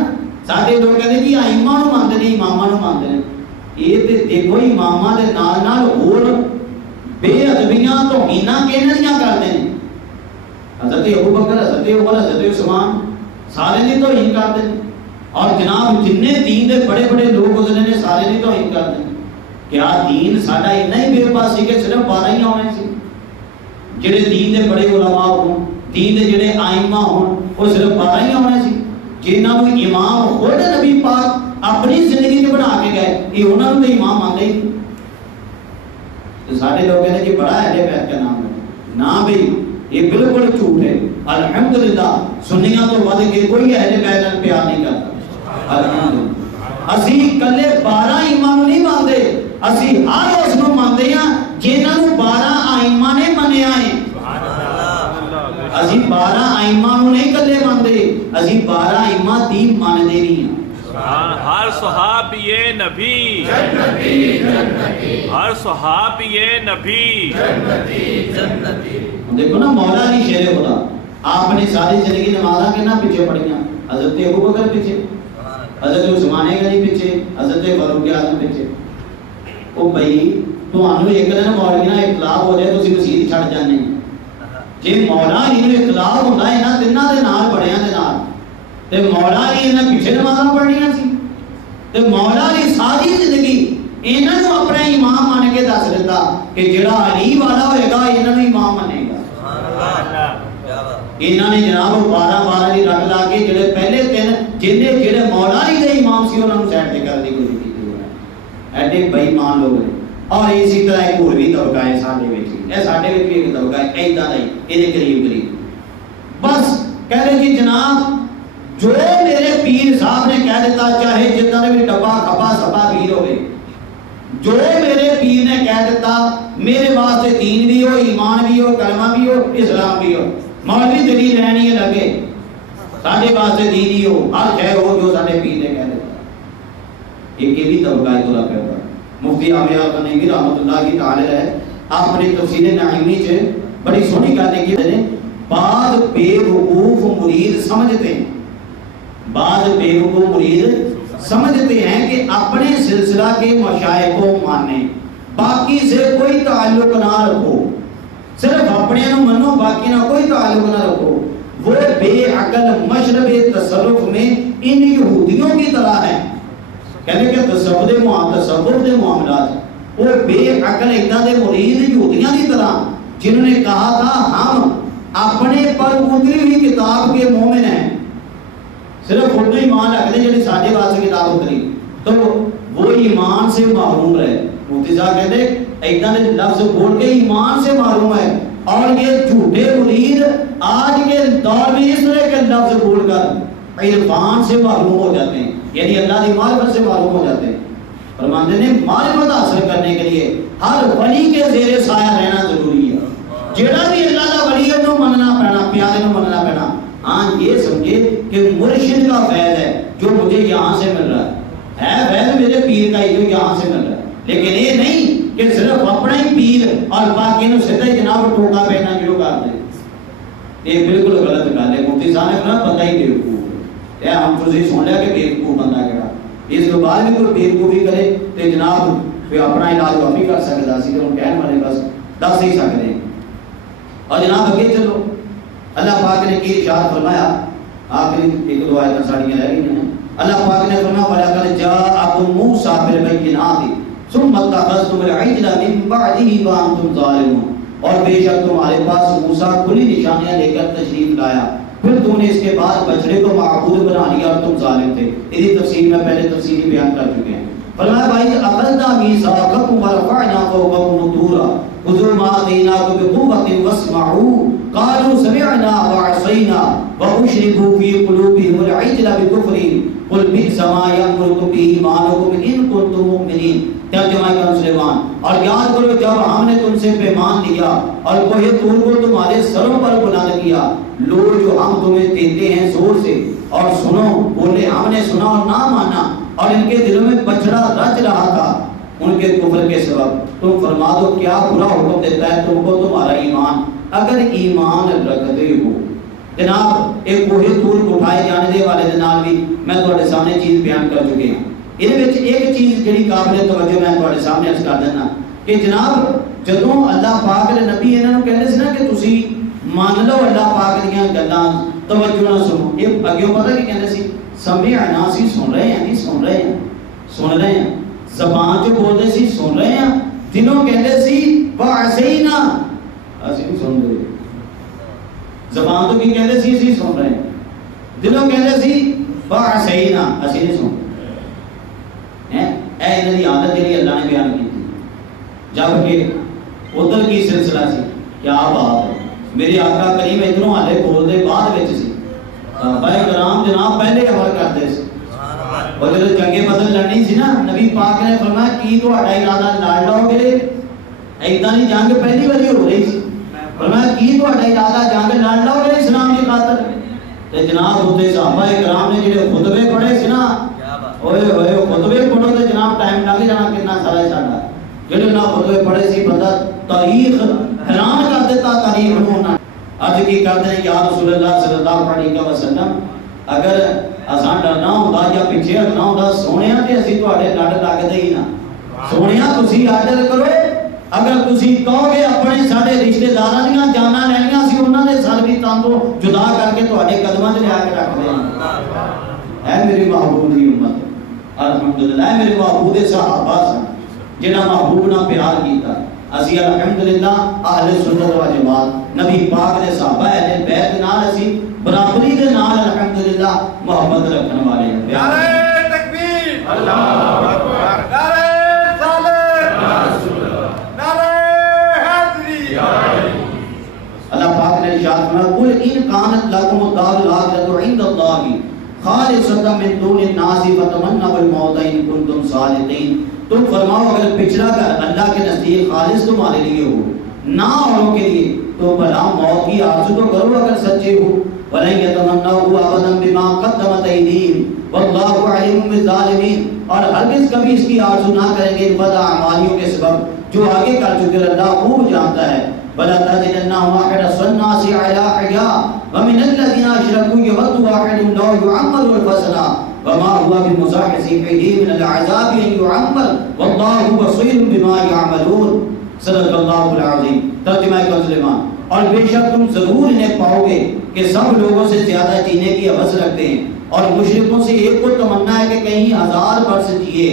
ساڈے لوگ کہتے جی ائمہ نو مانتے نہیں, اماماں نو مانتے ہیں. یہ تے دیکھو اماماں دے نال نال ہور بے ادبیاں توہیناں کہنے دیاں کرتے ہیں. حضرت ابو بکر, حضرت عمر, حضرت عثمان سارے دی توہین کرتے ہیں. اور جناب جننے دین دے بڑے بڑے لوگ گزرے نے سارے دی توہین کرتے ہیں. کیا دین ساڈا اتنا ہی بے پاس سی کہ صرف 12 ہی ہونے سی؟ جڑے دین دے بڑے علماء ہون, دین دے جڑے ائمہ ہون, وہ صرف 12 ہی ہونے سی جنہاں کو امام خود نبی پاک اپنی زندگی تے بنا کے گئے, یہ انہاں نوں تے امام مانتے ہی. تو سارے لوگ کہتے ہیں کہ بڑا اہل بیت کا نام ہے. نہ بھئی یہ بالکل جھوٹ ہے. الحمدللہ سنیاں تو ود کے کوئی اہل بیت نال پیار نہیں کرتا. اسی کلے 12 امام نہیں مانتے, اسی ہر اس نو مانتے ہیں جنہاں نو 12 ائمہ نے منیا ہے. اسی 12 ائمہ نو نہیں کلے مانتے, اسی 12 ائمہ دی مانتے نہیں ہیں. ہر صحابی نبی ہر صحابی نبی دیکھو نا مولا علی شیر خدا, آپ نے ساری زندگی نمازاں کے نہ پیچھے پڑھیاں, حضرت ابو بکر پیچھے, حضرت عثمان غنی پیچھے, حضرت فاروق اعظم پیچھے. او بھائی تانوں ایک دن مولوی نال اختلاف ہو جائے تسی مسجد چھڈ جاندے. جے مولا علی نوں اختلاف ہوندا ہے نا تیناں دے نال بڑیاں دے نال تے مولا علی نے پیچھے نمازاں پڑھنیاں سی, تے مولا علی ساری زندگی انہاں نوں اپنا امام مان کے دس دیتا کہ جڑا علی والا ہوئے گا انہاں نوں امام منے گا. سبحان اللہ. انہاں نے جناب 12 دی رٹ لا کے جڑے پہلے تین جڑے مولا علی دے امام سی انہاں نوں سائڈ تے کرن دی کوشش کیتی ہے. ایڈے بے ایمان لوگ نے. اور اسی طرح ایک اور بھی طبقہ ہے ساڈے وچ, اے ساڈے وچ بھی ایک طبقہ ہے ایدا دا ہی, اے قریب بس کہہ دے جی جناب جو میرے پیر صاحب نے کہہ دیتا, چاہے جتنا بھی ڈبا کھپا سپا پیر ہوئے, جو میرے پیر نے کہہ دیتا میرے واسطے دین بھی ہو, ایمان بھی ہو, کلمہ بھی ہو, اسلام بھی ہو. مولوی دلیل لینی ہے لگے ساڈے واسطے دین ہی ہو, ہر شے ہو جو ساڈے پیر نے کہہ دیتا. ایک یہ بھی طبقہ ہے تھوڑا پہلا. مفتی عامر القنیوی رحمۃ اللہ کی تعالی ہے, آپ اپنی تفسیر نعیمی سے بڑی سونی گل لکھی ہے. بعض بے وقوف مرید سمجھتے ہیں, بعض بیوقوف مرید سمجھتے ہیں کہ اپنے سلسلہ کے مشائخ کو مانیں, باقی سے کوئی تعلق نہ رکھو, صرف اپنے نو منو, باقی نہ کوئی تعلق نہ رکھو. وہ بے عقل مشرب تصرف میں ان یہودیوں کی طرح ہے. کہتے کہ تصوف دے معاملات وہ بے عقل ایدہ دے مرید یہودیاں کی طرح جنہوں نے کہا تھا ہم اپنے پر اتری ہوئی کتاب کے مومن ہیں, صرف اردو ایمان رکھتے جڑی ساڈے واسطے کتاب اتری تو وہ ایمان سے محروم رہے. مفتی صاحب کہتے ایدہ نے لفظ بول کے ایمان سے محروم ہے. اور یہ جھوٹے مرید آج کے دور میں اس طرح کے لفظ بول کر عرفان سے محروم ہو جاتے ہیں, یعنی اللہ کی معرفت سے محروم ہو جاتے ہیں. فرماتے ہیں معرفت حاصل کرنے کے لیے ہر ولی کے زیر سایہ رہنا ضروری ہے. جڑا بھی اللہ کا ولی ہے انہوں مننا پینا, پیارے نو مننا پینا. ہاں یہ سمجھے کہ مرشد کا فیض ہے جو مجھے یہاں سے مل رہا ہے فیض میرے پیر کا ہی جو یہاں سے مل رہا ہے, لیکن یہ نہیں کہ صرف اپنا ہی پیر اور باقی نو سیدھا ہی جناب ٹوکا پہنا شروع کر دے. یہ بالکل غلط گل ہے. مفتی صاحب نے کہا بندہ ہی بیوقوف ہے. ہم تو سن لیا کہ بیوقوف بندہ کہڑا, اس کے بعد بھی کوئی بیوقوفی کرے تو جناب اپنا علاج کافی کر سکتا سی, تو کہنے والے بس دس ہی سکتے ہیں. اور جناب اگے چلو, اللہ پاک نے کی ارشاد فرمایا, آخری ایک دو آیتیں ساڑیاں رہ گئی ہیں. اللہ پاک نے فرمایا وَلَقَدْ جَاءَكُم مُوسَىٰ بِالْبَيِّنَاتِ ثُمَّ اتَّخَذْتُمُ الْعِجْلَ مِن بَعْدِهِ وَأَنتُمْ ظَالِمُونَ. اور بے شک تمہارے پاس موسیٰ کھلی نشانیاں لے کر تشریف لایا, پھر تم نے اس کے بعد بچڑے کو معبود بنا لیا اور تم ظالم تھے. یہ تفسیر میں پہلے تفصیلی بیان کر چکے ہیں. فرمایا بھائی اخذنا میثاقکم ورفعنا فوقکم الطور خذوا ما آتیناکم بقوۃ واسمعوا قالوا سمعنا وعصینا واشربوا في قلوبهم العجل بكفرهم قل بئس ما یأمرکم به ایمانکم ان کنتم مؤمنین. ترجمہ مسلمان. اور یاد کرو جب ہم نے تم سے پیمان لیا اور کوہ طور کو تمہارے سروں پر بلند کیا، لو جو ہم تمہیں دیتے ہیں زور سے اور سنو، بولے ہم نے سنا اور نہ مانا، اور ان کے دلوں میں بچڑا رچ رہا تھا ان کے کفر کے سبب. تم فرما دو کیا برا حکم دیتا ہے تم کو تمہارا ایمان اگر ایمان رکھتے ہو. جناب ایک کوہ طور کو اٹھائے جانے دے والے دنال بھی میں تھوڑے سامنے چیز بیان کر چکے ہیں. یہ ایک چیز جڑی قابل توجہ میں تھوڑے سامنے عرض کر دینا کہ جناب جدوں اللہ پاک نے نبی انہاں نوں کہندے سی نا کہ تسی مان لو اللہ پاک دیاں گلاں توجہ نہ سنو، یہ اگے پتہ کی کہندے سی سمعنا سی سن رہے ہیں، نہیں سن رہے ہیں، سن رہے ہیں. زبان جو بولدے سی سن رہے ہیں، دلوں کہندے سی وعصینا اسی نہیں سن رہے. زبان تو کی کہندے سی اسی سن رہے ہیں، دلوں کہندے سی وعصینا اسی نہیں سن. اے انہاں دی عادت جڑی اللہ نے بیان کی تھی جبکہ ادھر کی سلسلہ سی. کیا بات ہے، میرے آقا کریم ادھروں والے بول دے بعد وچ سی. صحابہ کرام جناب پہلے عمل کرتے سی. اور جب جنگ بدر لڑنی سی نا نبی پاک نے فرمایا کی تہاڈا ارادہ لڑ لو گے؟ ایداں دی جنگ پہلی باری ہو رہی سی. فرمایا کی تہاڈا ارادہ جنگ لڑ لو گے اسلام کی خاطر؟ تے جناب اوتے صحابہ کرام نے جڑے خطبے پڑھے سی نا، اوئے ہوئے خطبے پڑھو تے جناب ٹائم لگ جانا کتنا سارا ساڈا. جڑے نا خطبے پڑھے سی بندہ تاریخ حیران کر دیتا تاریخ نوں. اج کی کہتے ہیں یا رسول اللہ صلی اللہ علیہ وسلم اگر اساں ڈرنا ہوندا یا پیچھے ہٹنا ہوندا سونیا تے اسی تواڈے لڑ لگدے ہی نا. سونیا تسی آرڈر کرو، اگر تسی کہو گے اپنے ساڈے رشتہ داراں دیاں جاناں لینیاں سی انہاں دے سر بھی تاں تو جدا کر کے تواڈے قدماں تے لیا کے رکھ دیں. اے میری محبوب دی امت الحمدللہ، اے میرے محبوب دے صحابہ سن جنہاں محبوب نال پیار کیتا. اسی الحمدللہ اہل سنت و جماعت نبی پاک دے صحابہ اہل بیت نال اسی برابری دے نال الحمدللہ محبت رکھن والے ہیں. نعرہ تکبیر، اللہ اکبر، نعرہ رسالت، نعرہ حیدری. اللہ پاک نے ارشاد فرمایا قل ان کانت لکم الدار الاخرۃ عند اللہ خالصۃ من دون الناس فتمنوا الموت ان کنتم صادقین. تم فرماؤ اگر پچھلا گھر اللہ کے نزدیک خالص تمہارے لیے ہو نہ اوروں کے لیے تو بھلا موت کی آرزو تو کرو اگر سچے ہو. وَلَن يَتَمَنَّوْهُ أَبَدًا بِمَا قَدَّمَتْ أَيْدِيهِمْ وَاللَّهُ عَلِيمٌ بِالظَّالِمِينَ. اور ہرگز کبھی اس کی آرزو نہ کریں گے بد اعمالیوں کے سبب جو آگے کر چکے اللہ خوب جانتا ہے. وَلَا تَجِدَنَّهُمْ أَحْرَصَ النَّاسِ عَلَىٰ حَيَاءٍ وَمِنَ الَّذِينَ أَشْرَكُوا يَوَدُّ أَحَدُهُمْ لَوْ يُعَمَّرُ أَلْفَ سَنَةٍ وما هو بمزحزحه من العذاب ان يعمر والله بصير بما يعملون. صدق اللہ العظیم. ترجمہ مسلمان. اور بے شک تم ضرور انہیں پاؤ گے کہ سب لوگوں سے زیادہ جینے کی حوث رکھتے ہیں اور مشرکوں سے ایک کو تمنا ہے کہ کہیں 1000 برس جیے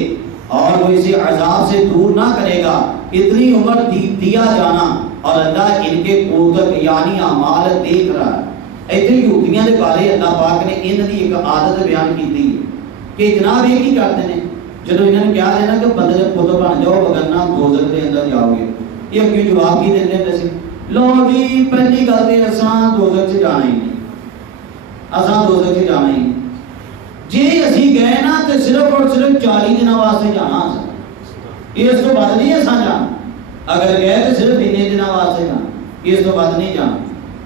اور وہ اسے عذاب سے دور نہ کرے گا. اتنی عمر دیا جانا اور اللہ ان کے کوتک یعنی اعمال دیکھ رہا ہے. ایتھے یہودیاں دے بارے اللہ پاک نے انہاں دی ایک عادت بیان کیتی کہ جناب یہ کی کرتے ہیں جدوں انہاں نے کہا ہے نا کہ بندے خود بن جاؤ وگرنہ دوزخ دے اندر جاؤ گے. یہ کیوں جواب کی دیندے ویسے لو جی پہلی گل تے اساں دوزخ چ جانا ہی نہیں، اساں دوزخ چ جانا ہی نہیں. جی اسی گئے نا تے صرف اور صرف 40 دنوں واسطے جانا اساں، اس تو بعد نہیں اساں جانا. اگر گئے تے صرف اتنے دنوں واسطے جانا، اس تو بعد نہیں جانا.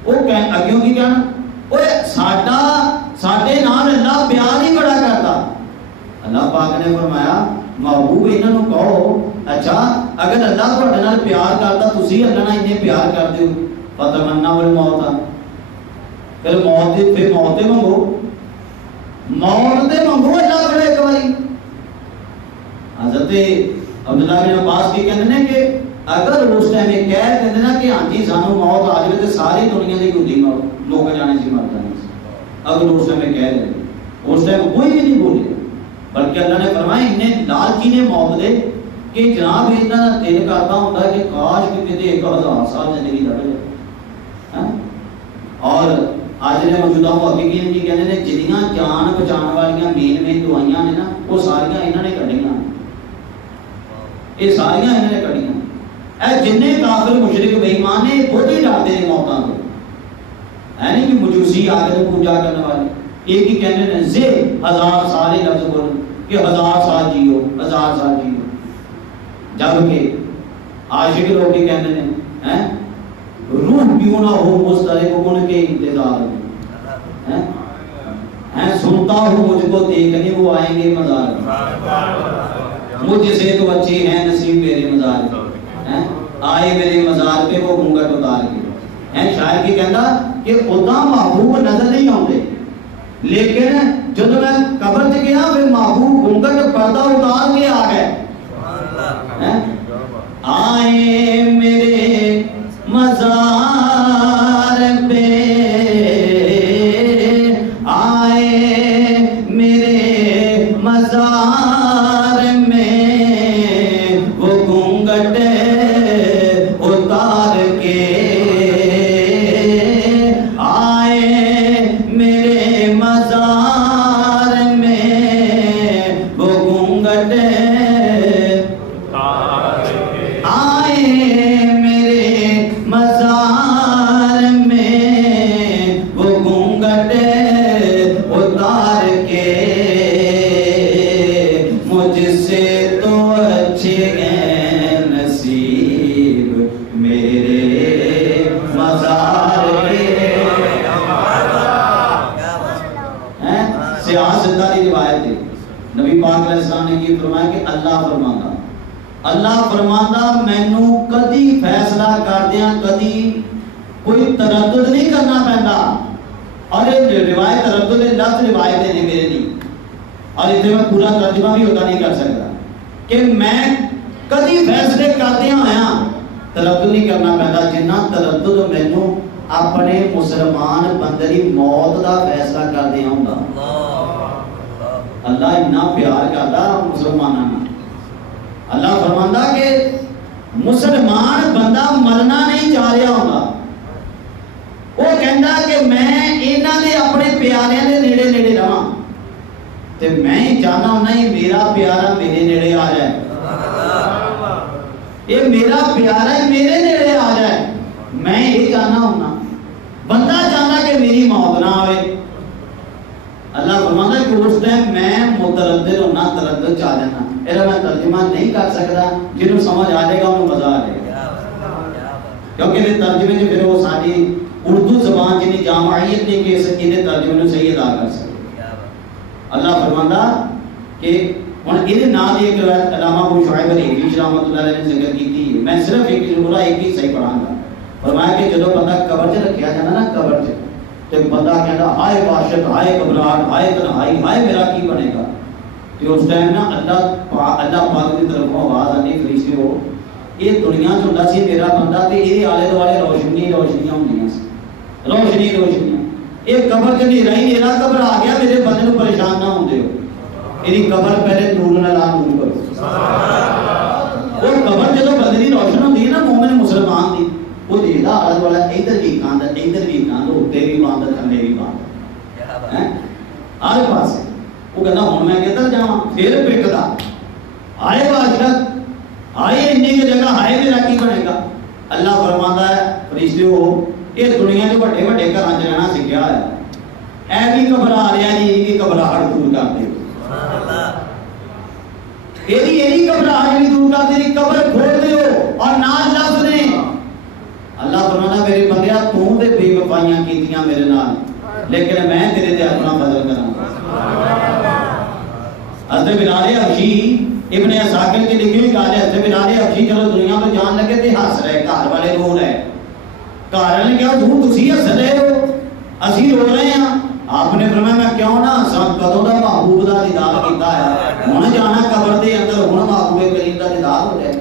وہ اگیوں کی کہنا اوے ساڈے نال اللہ پیار ہی بڑا کرتا. اللہ پاک نے فرمایا محبوب انہاں نوں کہو اچھا اگر اللہ تہاڈے نال پیار کرتا تسی اللہ نال اتنے پیار کردے ہو فتمنوا الموت، پھر موت منگو اللہ کرے ایک باری. حضرت عبداللہ بن عباس کی کہندے نے کہ اگر اس ٹائم یہ کہہ دیندے نا کہ ہاں جی سانو موت آ جائے تو ساری دنیا کے یہودی موقع جانے سے مر جانے سے، اگر اس ٹائم یہ کہہ دیں اس ٹائم کوئی بھی نہیں بولے، بلکہ اللہ نے فرمایا انہیں لالچی نے موت دے کہ جناب اتنا دل کرتا ہوتا ہے کہ کاش کہ کتے 1000 سال زندگی لڑ جائے. اور اج دے موجودہ محققین جی کہندے نے جنیاں جان بچان والیاں مین دوائیاں نے نا وہ ساریاں انہاں نے کڈیاں، یہ ساریاں انہاں نے کڈیاں۔ اے جننے کافر مشرک بے ایمان نے خود ہی ڈرتے ہیں موتاں تو، ہے نہیں کہ مجوسی آ کے پوجا کرنے والے ایک ہی کہنے نے زے 1000 سال لفظ بول کہ 1000 سال جیو 1000 سال جیو، جبکہ عاشق لوگ ہی کہنے نے ہیں روح کیوں نہ ہو مسترب ان کے انتظار میں، ہیں سنتا ہوں مجھ کو دیکھنے وہ آئیں گے مزار میں، مجھ سے تو اچھی ہے نصیب میرے مزار میں، آئے میرے مزار پہ وہ گھونگھٹ اتار کے۔ ہیں شاعر کی کہنا کہ ادا محبوب نظر نہیں آتے، لیکن جب میں قبر سے گیا پھر محبوب گھونگھٹ پردہ اتار کے آ گئے۔ آئے میرے مزار پہ آئے میرے مزار میں وہ گھونگھٹ اتار کے، آئے میرے مزار میں وہ گھونگھٹ اللہ فرماتا مینوں کدی فیصلہ کردیاں کدی کوئی تردد نہیں کرنا پہنتا، اور یہ روایت تردد لفظ روایت نے میرے نہیں، اور اتنے میں پورا ترجمہ بھی ہوتا نہیں کر سکتا کہ میں کدی فیصلے کردیاں آیا تردد نہیں کرنا پہنتا جنہ تردد مینوں اپنے مسلمان بندے دی موت دا فیصلہ کردیاں ہوندا۔ اللہ اتنا پیار کرتا مسلمانوں نے، اللہ فرماندا کہ مسلمان بندہ مرنا نہیں چاہ رہا ہوگا، وہ کہندا کہ میں انہاں دے اپنے پیاریاں دے نیڑے نیڑے رہاں، تے میں ہی چاہنا ہونا ہی میرا پیارا میرے نیڑے آ جائے، یہ میرا پیارا ہی میرے نیڑے آ جائے، میں یہ چاہنا ہونا، بندہ چاہنا کہ میری موت نہ آئے۔ اللہ فرماتا ہے کہ اس ٹائم میں متردد ہونا، تردد چاہ جانا، ایرا میں ترجمہ نہیں کر سکتا، جنہوں سمجھ آ جائے گا انہوں مزہ آ جائے گا، کیونکہ یہ ترجمے جو پھر وہ ساری اردو زبان جنہیں جامعیت نہیں کہ اسے ترجمے سے صحیح ادا کر سکتے۔ اللہ فرماتا کہ یہ نام ایک روایت علامہ ابو شعیب الحویش رحمۃ اللہ علیہ نے ذکر کی تھی، میں صرف ایک ہی صحیح پڑھاں گا۔ فرمایا کہ جب بندہ قبر سے رکھا جانا نا، قبر سے تو بندہ کہتا ہائے وحشت، ہائے گھبراہٹ، ہائے تنہائی، ہائے میرا کی بنے گا، تو اس ٹائم نا اللہ پاک کی طرف آواز آنی فرشتے ہو یہ دنیا چ ہوندا سی میرا بندہ تے یہ آلے دوالے روشنیاں ہوندیاں سی، روشنیاں یہ قبر چ نہیں رہی، میرا قبر آ گیا میرے بندے نو پریشان نہ ہوندے ہو، یہ قبر پہلے نور نال نور کرو۔ اور قبر جدوں بندے دی روشن ہوندی ہے نا مومن مسلمان دی، وہ دیکھدا آلے دوالے ادھر بھی کاند ادھر بھی کاند اوتے بھی باند تھلے بھی باند ہیں ہر پاسے، وہ کہنا ہوں میں کدھر جاواں، پھر پکدا ہائے وحشت، ہائے انی کی جگہ ہائے میرا کی بنے گا۔ اللہ فرماتا ہے فرشتیو یہ دنیا کے بڑے بڑے گھراں وچ رہنا سکھیا ہے، اے بھی گھبرا رہا جی یہ گھبراہٹ دور کر دے، یہ گھبراہٹ بھی دور کر دے، قبر کھول دیو اور نال لفظ نے اللہ فرمانا میرے بندیا تو تے بے وفائیاں کیتیاں میرے نال، لیکن میں تیرے تے اپنا فضل کراں۔ حضرت بلال حبشی ابن اساکر کی لکھی ہوئی گل ہے، حضرت بلال حبشی چلو دنیا تو جان لگے تے ہس رہے، گھر والے رو رہے، گھر والے نے کہا تسی ہس رہے ہو اسی رو رہے ہیں، آپ نے فرمایا میں کیوں نہ ہساں، کدوں دا محبوب دا دیدار کیتا ہے، ہن جانا قبر دے اندر، ہن محبوب کریم دا دیدار ہو جائے۔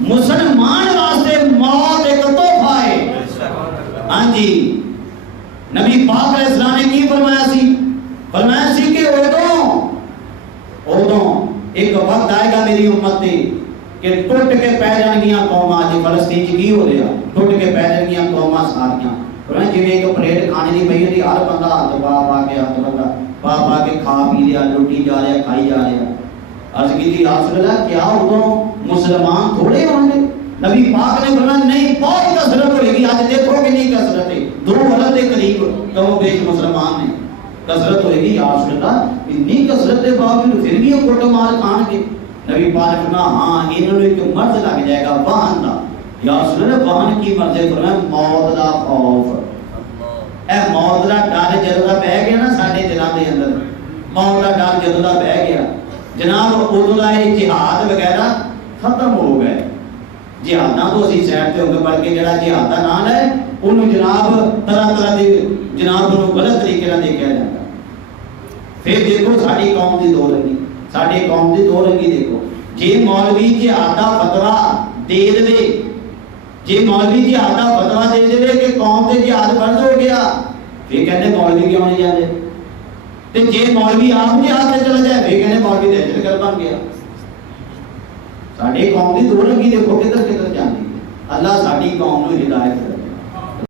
مسلمان واسطے موت ایک تحفہ ہے۔ ہاں جی نبی پاک علیہ السلام نے کی فرمایا سی، فرمایا سی کہ ادوں ایک وقت آئے گا میری امت تے کہ ٹوٹ کے پہ جان گیاں قوم، آج فلسطین چ کی ہو رہا، ٹوٹ کے پہ جانگیاں قوماں ساریاں فرمایا جویں ایک پلیٹ کھانے دی پئی ہوندی ہر بندہ ہاتھ پا کے ہاتھ بندہ پا کے کھا پی لیا لٹی جا رہا کھائی جا رہا عرض کی یا رسول اللہ کیا ادوں مسلمان تھوڑے ہوں گے نبی پاک نے فرمایا نہیں بہت کثرت ہوئے گی آج دیکھو کہ نہیں کثرت ہے 2 ارب کے قریب کم و بیش مسلمان ہیں کثرت ہوئے گی یا رسول اللہ اتنی کثرت کے باوجود پھر بھی وہ کٹ مال کھان کے نبی پاک نے فرمایا ہاں انہوں نے ایک مرض لگ جائے گا واہن دا یا رسول اللہ واہن کی مرض ہے فرمایا موت دا خوف اے موت دا ڈر جدوں دا بہ گیا نا ساڈے دلاں دے اندر موت دا ڈر جدوں دا بہ گیا جناب ادوں دا یہ جہاد وغیرہ ختم ہو گئے جہاداں تو اسی سائڈ تے ہو گئے بلکہ جڑا جہاد دا نام ہے انہوں جناب طرح طرح دی جناب انہوں غلط طریقے نال دیکھا جاتا پھر دیکھو ساری قوم دی دو رنگی ساری قوم دی دو رنگی دیکھو جے مولوی جہاد دا فتوا دے دے جے مولوی جہاد دا فتوا دے دے کہ قوم تے جہاد فرض ہو گیا پھر کہندے مولوی کیوں نہیں جاندے تے جے مولوی آپ جہاد تے چلا جائے پھر کہندے مولوی دہشت گرد بن گیا ساری قوم دی دو رنگی دیکھو کدھر کدھر جاندی اللہ ساری قوم نو ہدایت کرے